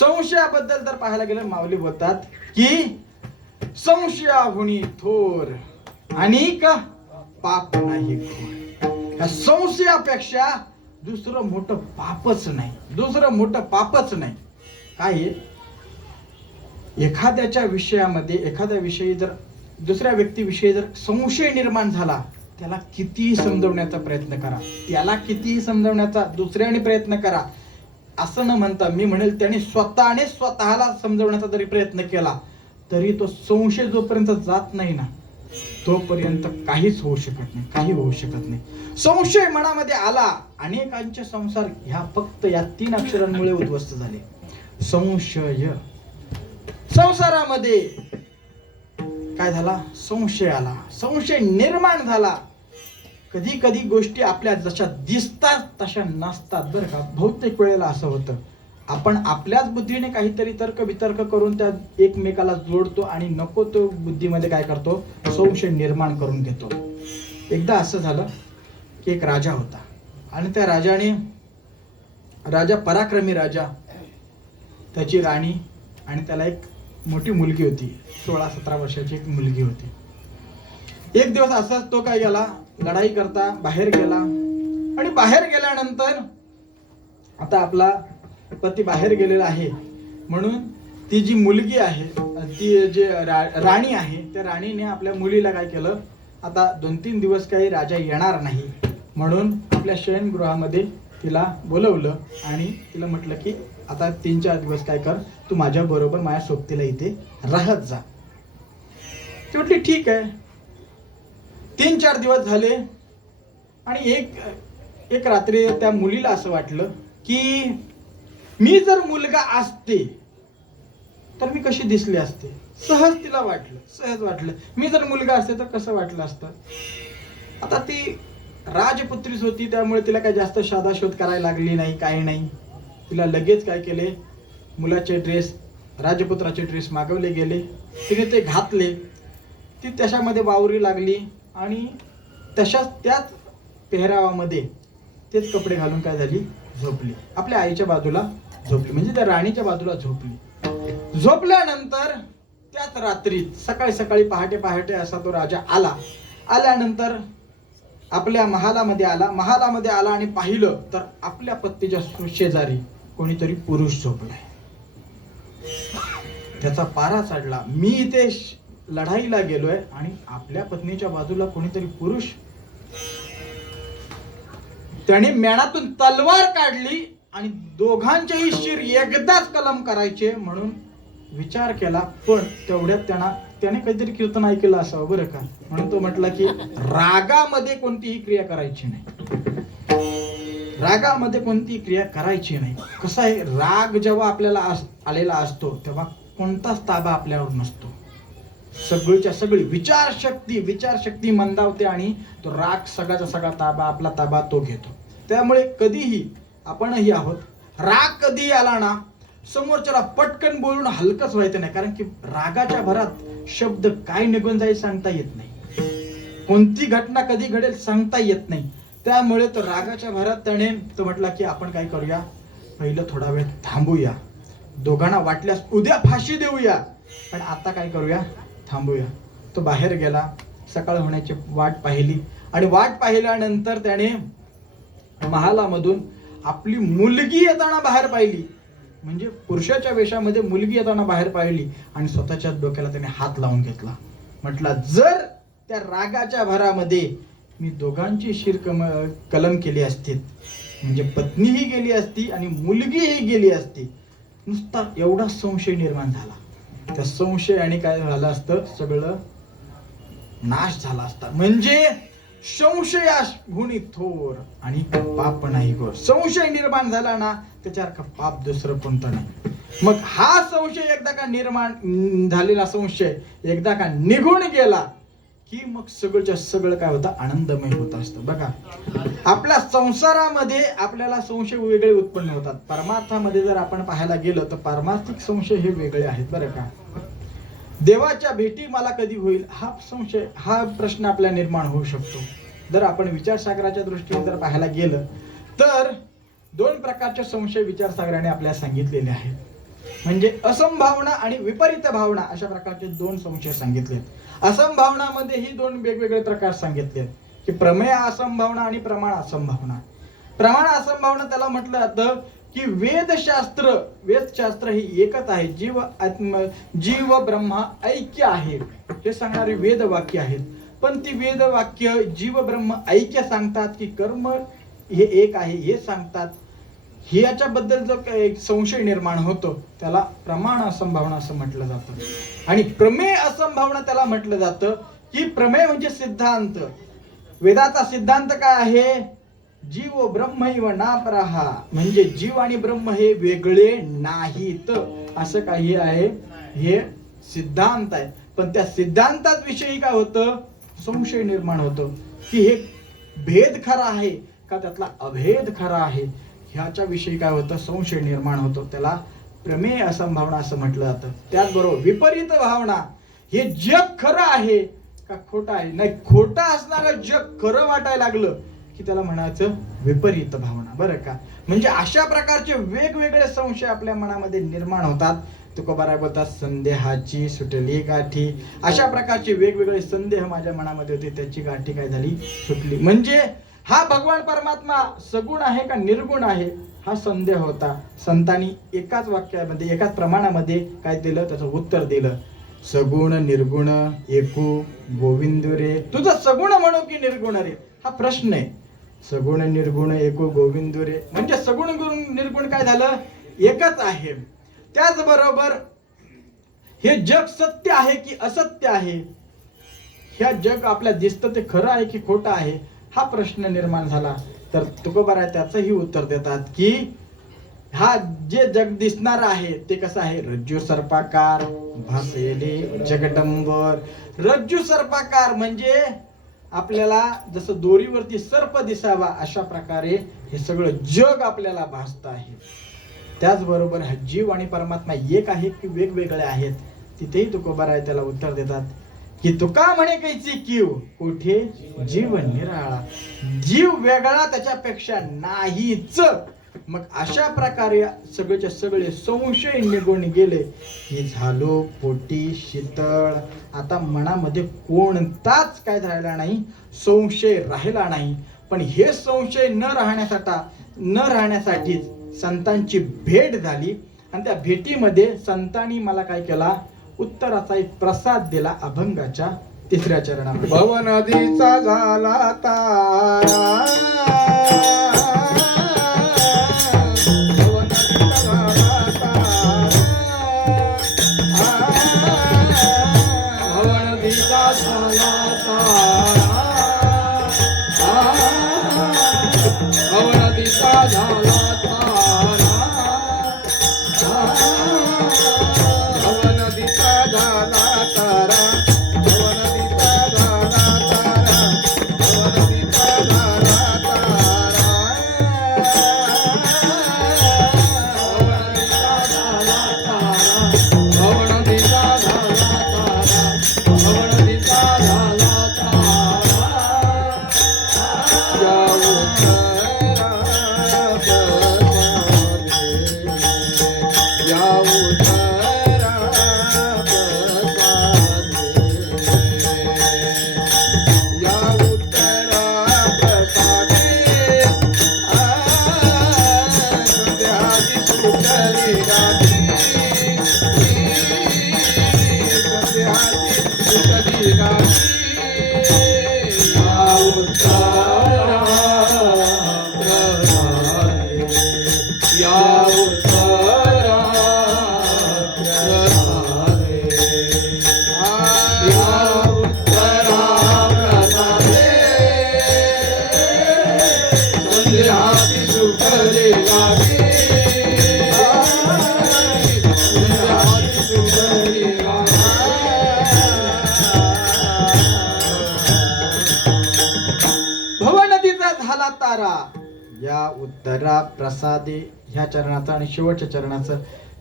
संशयाबद्दल जर पाहायला गेलं माऊली बोलतात की संशयाहुनी थोर आणि का पाप नाही घोर या संशयापेक्षा दुसरं मोठं पापच नाही दुसरं मोठं पापच नाही काय आहे एखाद्याच्या विषयामध्ये एखाद्या विषयी जर दुसऱ्या व्यक्तीविषयी जर संशय निर्माण झाला त्याला कितीही समजवण्याचा प्रयत्न करा त्याला कितीही समजवण्याचा दुसऱ्याने प्रयत्न करा असं न म्हणता मी म्हणेल त्याने स्वतःला समजवण्याचा जरी प्रयत्न केला तरी तो संशय जोपर्यंत जात नाही ना तोपर्यंत काहीच होऊ शकत नाही काही होऊ शकत नाही संशय मनामध्ये आला अनेकांचे संसार ह्या फक्त या 3 अक्षरांमुळे उद्ध्वस्त झाले संशय संसारामध्ये काय झाला संशय आला संशय निर्माण झाला कधी कधी गोष्टी आपल्या जशा दिसतात तशा नसतात बरं का बहुतेक वेळेला असं होतं आपण आपल्याच बुद्धीने काहीतरी तर्क वितर्क करून त्या एकमेकाला जोडतो आणि नको तो बुद्धीमध्ये काय करतो संशय निर्माण करून घेतो एकदा असं झालं की एक राजा होता आणि त्या राजा पराक्रमी राजा त्याची राणी आणि त्याला एक मोठी मुलगी होती 16-17 वर्षाची एक मुलगी होती एक दिवस असाच तो काय गेला लढाई करता बाहेर गेला आणि बाहेर गेल्यानंतर आता आपला पती बाहेर गेलेला आहे म्हणून ती जी मुलगी आहे ती जे राणी आहे त्या राणीने आपल्या मुलीला काय केलं आता 2-3 दिवस काही राजा येणार नाही म्हणून आपल्या शयनगृहामध्ये तिला बोलवलं आणि तिला म्हटलं की आता 3-4 दिवस काय कर तू माझ्या बरोबर माझ्या सोबतीला इथे राहत जा ती म्हटली ठीक आहे 3-4 दिवस झाले आणि एक रात्री त्या मुलीला असं वाटलं की मी जर मुलगा असते तर मी कशी दिसली असते. सहज तिला वाटलं, सहज वाटलं मी जर मुलगा असते तर कसं वाटलं असतं. आता ती राजपुत्रीच होती, त्यामुळे तिला काही जास्त शोधाशोध करायला लागली नाही, काही नाही. तिला लगेच काय केले, मुलाचे ड्रेस, राजपुत्राचे ड्रेस मागवले गेले, तिने ते घातले. ती त्याच्यामध्ये वावरी लागली आणि त्याच पेहरावामध्ये तेच कपडे घालून काय झाली, झोपली. आपल्या आईच्या बाजूला झोपली, म्हणजे त्या राणीच्या बाजूला झोपली. झोपल्यानंतर त्याच रात्रीत सकाळी सकाळी पहाटे पहाटे असा तो राजा आला. आल्यानंतर आपल्या महालामध्ये आला आणि पाहिलं तर आपल्या पत्नीच्या शेजारी कोणीतरी पुरुष झोपलाय. त्याचा पारा चढला. मी इथे लढाईला गेलोय आणि आपल्या पत्नीच्या बाजूला कोणीतरी पुरुष. त्याने मेणातून तलवार काढली आणि दोघांचेही शिर एकदाच कलम करायचे म्हणून विचार केला. पण तेवढ्यात त्याने काहीतरी कीर्तन ऐकलं असावं बरं का, म्हणून तो म्हटला की रागामध्ये कोणतीही क्रिया करायची नाही. रागामध्ये कोणतीही क्रिया करायची नाही. कसं आहे, राग जेव्हा आपल्याला आलेला असतो तेव्हा कोणताच ताबा आपल्यावर नसतो. सगळीच्या सगळी विचारशक्ती मंदावते आणि तो राग सगळ्याचा सगळा ताबा, आपला ताबा तो घेतो. त्यामुळे कधीही आपणही आहोत, राग कधी आला ना समोरच्याला पटकन बोलून हलकच व्हायचं नाही. कारण की रागाच्या भरात शब्द काय निघून जाईल सांगता येत नाही, कोणती घटना कधी घडेल सांगता येत नाही. त्यामुळे तो रागाच्या भरात त्याने तो म्हटला की आपण काय करूया, पहिलं थोडा वेळ थांबूया, दोघांना वाटल्यास उद्या फाशी देऊया, पण आता काय करूया, थांबूया. तो बाहेर गेला, सकाळ होण्याची वाट पाहिली आणि वाट पाहिल्यानंतर त्याने महालामधून आपली मुलगी येताना बाहेर पाहिली, म्हणजे पुरुषाच्या वेशामध्ये मुलगी येताना बाहेर पाहिली आणि स्वतःच्या डोक्याला त्याने हात लावून घेतला. म्हटला जर त्या रागाच्या भरामध्ये मी दोघांची शिर कलम केली असती, म्हणजे पत्नीही गेली असती आणि मुलगीही गेली असती, नुसता एवढा संशय निर्माण झाला. त्या संशयाने काय झालं असतं, सगळं नाश झाला असता. म्हणजे संशयास गुणी थोर आणि पाप नाही गोर. संशय निर्माण झाला ना त्याच्यासारखं पाप दुसरं कोणतं नाही. मग हा संशय एकदा का निर्माण झालेला संशय एकदा का निघून गेला की मग सगळंच्या सगळं काय होतं, आनंदमय होत असतं. बघा, आपल्या संसारामध्ये आपल्याला संशय वेगळे उत्पन्न होतात. परमार्थामध्ये जर आपण पाहायला गेलो तर पारमार्थिक संशय हे वेगळे आहेत बरं का. देवाच्या भेटी मला कधी होईल हा संशय, हा प्रश्न आपल्याला निर्माण होऊ शकतो. जर आपण विचारसागराच्या दृष्टीने जर पाहायला गेलं तर दोन प्रकारचे संशय विचारसागराने आपल्याला सांगितलेले आहेत. म्हणजे असंभावना आणि विपरीत भावना अशा प्रकारचे दोन संशय सांगितलेत. असंभावनामध्येही दोन वेगवेगळे प्रकार सांगितलेत की प्रमेय असंभावना आणि प्रमाण असंभावना. प्रमाण असंभावना त्याला म्हटलं जातं की वेदशास्त्र ही एकच आहे. जीव ब्रह्मा ऐक्य आहे हे सांगणारे वेद वाक्य आहेत. पण ती वेद वाक्य जीव ब्रह्म ऐक्य सांगतात की कर्म हे एक आहे हे सांगतात. हे याच्याबद्दल जो एक संशय निर्माण होतो त्याला प्रमाण असंभावना असं म्हटलं जातं. आणि प्रमेय असंभावना त्याला म्हटलं जातं की प्रमेय म्हणजे सिद्धांत. वेदाचा सिद्धांत काय आहे, जीव ब्रह्मैव नापरहा, म्हणजे जीव आणि ब्रह्म हे वेगळे नाहीत असं काही आहे, हे सिद्धांत आहे. पण त्या सिद्धांतात विषयी काय होतं, संशय निर्माण होतो की हे भेद खरा आहे का त्यातला अभेद खरा आहे, ह्याच्या विषयी काय होतं, संशय निर्माण होतो. त्याला प्रमेय असंभावना असं म्हटलं जातं. त्याचबरोबर विपरीत भावना, हे जग खरं आहे का खोटं आहे, नाही खोटं असणारं जग खरं वाटायला लागलं की त्याला म्हणायचं विपरीत भावना बरं का. म्हणजे अशा प्रकारचे वेगवेगळे संशय आपल्या मनामध्ये निर्माण होतात. तुकोबाराय बोलतात संदेहाची सुटली गाठी. अशा प्रकारचे वेगवेगळे संदेह माझ्या मनामध्ये होते, त्याची गाठी काय झाली, सुटली. म्हणजे हा भगवान परमात्मा सगुण आहे का निर्गुण आहे हा संदेह होता. संतांनी एकाच वाक्यामध्ये एकाच प्रमाणामध्ये काय दिलं, त्याचं उत्तर दिलं. सगुण निर्गुण एकू गोविंद रे, तुझं सगुण म्हणू की निर्गुण रे हा प्रश्न आहे. सगुण निर्गुण एकू गोविंद रे म्हणजे सगुण निर्गुण काय झालं, एकच आहे. त्याचबरोबर हे जग सत्य आहे की असत्य आहे, ह्या जग आपल्याला दिसतं ते खरं आहे की खोटं आहे हा प्रश्न निर्माण झाला. तर तुकोबाराय त्याचंही उत्तर देतात की हा जे जग दिसणार आहे ते कसं आहे, रज्जू सर्पाकार भासेले जगडंबर. रज्जू सर्पाकार म्हणजे आपल्याला जसं दोरीवरती सर्प दिसावा अशा प्रकारे हे सगळं जग आपल्याला भासत आहे. त्याचबरोबर हा जीव आणि परमात्मा एक आहे की वेगवेगळे आहेत, तिथेही तुकोबाराय त्याला उत्तर देतात की तुका म्हणे कैची कीव कुठे जीव निराळा. जीव वेगळा त्याच्यापेक्षा नाहीच. मग अशा प्रकारे सगळेचे सगळे संशय निघून गेले की झालो पोटी शीतळ. आता मनामध्ये कोणताच काय राहिला नाही, संशय राहिला नाही. पण हे संशय न राहण्यासाठीच संतांची भेट झाली आणि त्या भेटीमध्ये संतांनी मला काय केला, उत्तराचा एक प्रसाद दिला अभंगाच्या 3ऱ्या चरणामध्ये. भव नदीचा झाला तारा, भव नदीचा झाला तारा, भव नदीचा झाला तारा, भव नदीचा झाला तारा, भव नदीचा झाला तारा, भव नदीचा झाला तारा, भव नदीचा झाला तारा, भव नदीचा झाला तारा, भव नदीचा झाला तारा, या भवनदीचा झाला तारा या उत्तरा प्रसादे ह्या चरणाचं आणि शेवटच्या चरणाचं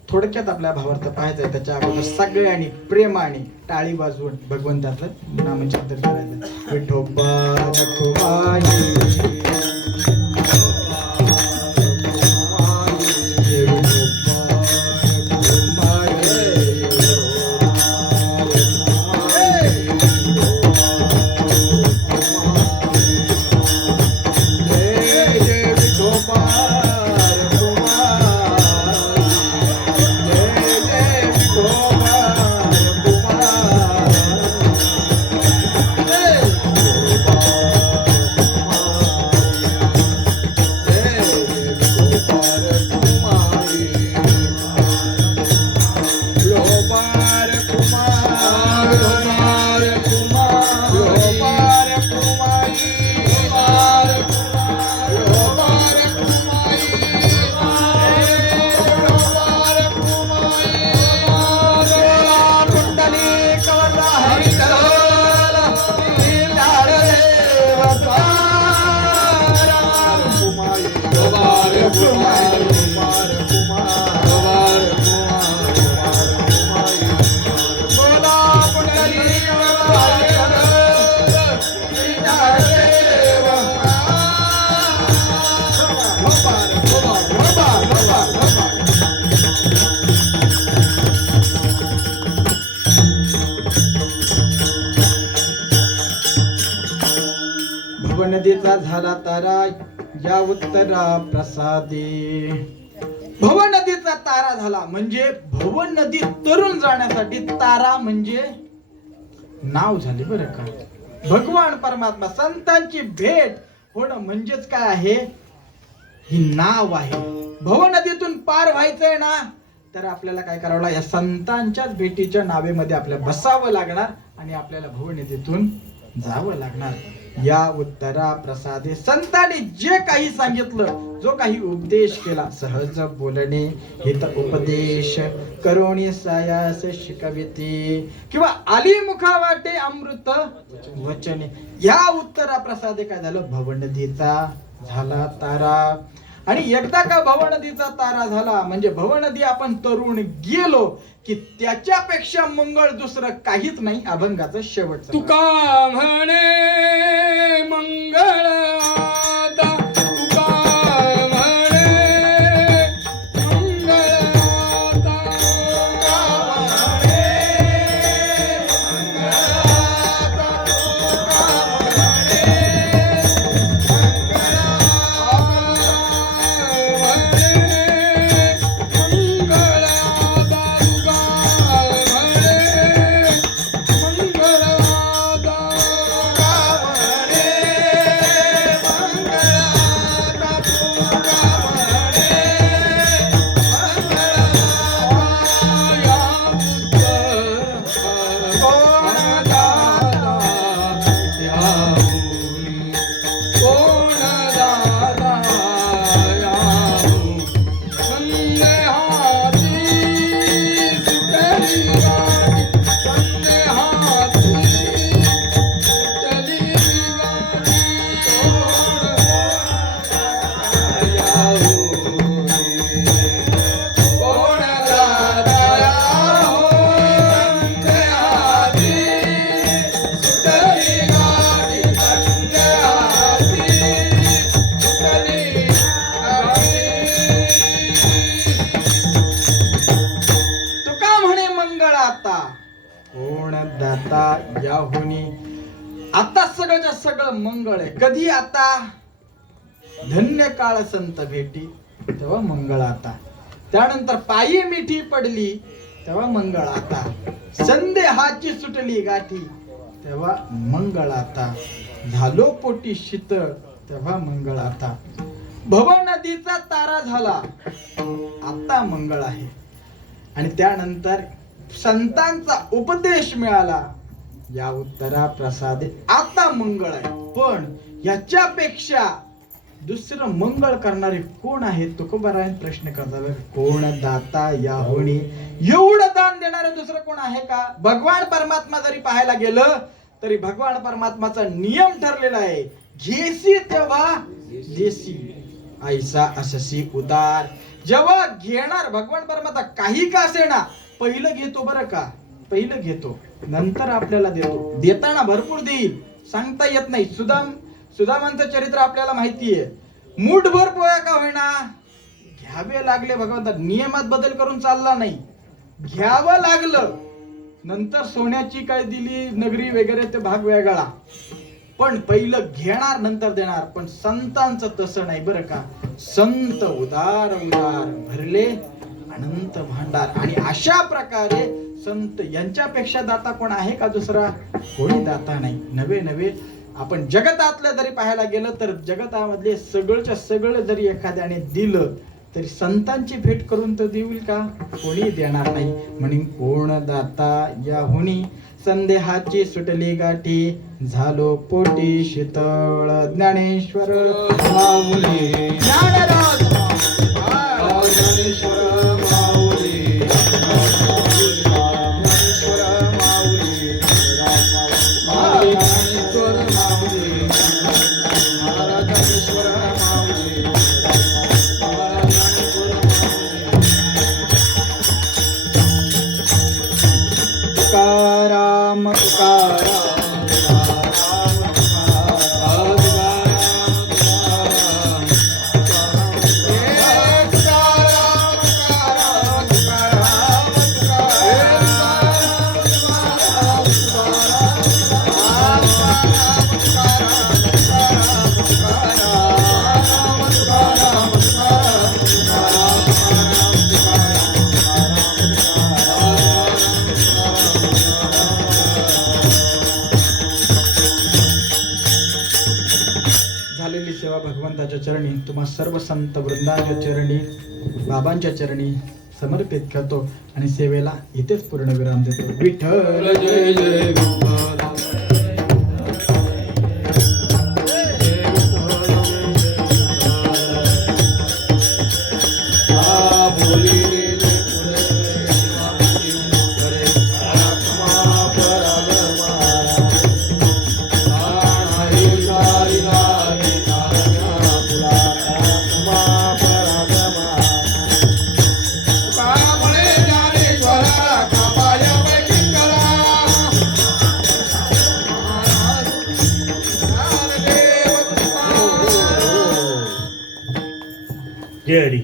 थोडक्यात आपल्या भावार्थ पाहायचं आहे. त्याच्या अगोदर सगळ्यांनी प्रेमाने टाळी वाजवून भगवंताचं नामचिंतन करायचं. विठोबा रखुमाई नदीचा झाला तारा या उत्तरा प्रसादे. भव नदीचा तारा झाला म्हणजे भव नदी तरुण जाण्यासाठी तारा म्हणजे नाव झाले बरं का. भगवान परमात्मा संतांची भेट होणं म्हणजेच काय आहे, ही नाव आहे. भव नदीतून पार व्हायचंय ना तर आपल्याला काय करावं लागेल, या संतांच्याच भेटीच्या नावेमध्ये आपल्याला बसावं लागणार आणि आपल्याला भव नदीतून जावं लागणार. या उत्तरा प्रसादे संतांनी जे काही सांगितलं, जो काही उपदेश केला, सहज बोलणे हित उपदेश करोणी सायास शिकविते किंवा आली मुखा वाटे अमृत वचने. या उत्तरा प्रसादे काय झालं, भवनदीचा झाला तारा. आणि एकदा का भवनदीचा तारा झाला म्हणजे भवनदी आपण तरुण गेलो की त्याच्यापेक्षा मंगळ दुसरं काहीच नाही. अभंगाचं शेवटचं. तुका म्हणे मंगळ आता, तुका म्हणे मंगळ आता, तुका म्हणे मंगळ आता, तुका कोण दाता याहुनी. आता सगळ्याच्या सगळं मंगळ आहे. कधी आता, धन्य काळ संत भेटी तेव्हा मंगळ आता. त्यानंतर पायी मिठी पडली तेव्हा मंगळ आता. संदेहाची सुटली गाठी तेव्हा मंगळ आता. झालो पोटी शीतळ तेव्हा मंगळ आता. भव नदीचा तारा झाला आता मंगळ आहे. आणि त्यानंतर संतांचा उपदेश मिळाला या उत्तरा प्रसादे आता मंगळ आहे. पण याच्यापेक्षा दुसरं मंगळ करणारे कोण आहे? तुकोबारायण प्रश्न करतात. कोण दाता याहुनी. एवढं दान देणारं दुसरं कोण आहे का? भगवान परमात्मा जरी पाहायला गेलं तरी भगवान परमात्माचा नियम ठरलेला आहे, घेसी तेव्हा देसी ऐसा अससी उदार. जेव्हा घेणार भगवान परमात्मा काही का असेना पहिलं घेतो बरं का, पहिलं घेतो नंतर आपल्याला देतो. देताना भरपूर देईल, सांगता येत नाही. सुदामांचं चरित्र आपल्याला माहितीये. मूठभर पोया का होईना घ्यावे लागले भगवंता. नियमात बदल करून चालला नाही, घ्यावं लागलं. नंतर सोन्याची काय दिली नगरी वगैरे ते भाग वेगळा, पण पहिलं घेणार नंतर देणार. पण संतांचं तसं नाही बरं का. संत उदार उदार भरले अनंत भांडार. आणि अशा प्रकारे संत यांच्यापेक्षा दाता कोण आहे का दुसरा? कोणी दाता नाही. नवे नवे आपण जगतातलं जरी पाहायला गेलं तर जगतामधले सगळंच्या सगळं जरी एखाद्याने दिलं तरी संतांची भेट करून तर देईल का? कोणी देणार नाही. म्हणून कोण दाता याहुनी. संदेहाची सुटली गाठी झालो पोटी शीतळ. ज्ञानेश्वर माऊली ज्ञानराज ज्ञानेश्वर माऊली ज्ञानेश्वर माऊली ज्ञानेश्वर माऊली महाराज ज्ञानेश्वर माऊली महाराज ज्ञानेश्वर माऊली. तुकाराम तुकाराम झालेली सेवा भगवंताच्या चरणी, तुम्हा सर्व संत वृंदाच्या चरणी, बाबांच्या चरणी समर्पित करतो आणि सेवेला इथेच पूर्ण विराम देतो. विठ्ठल जय जय जय हरी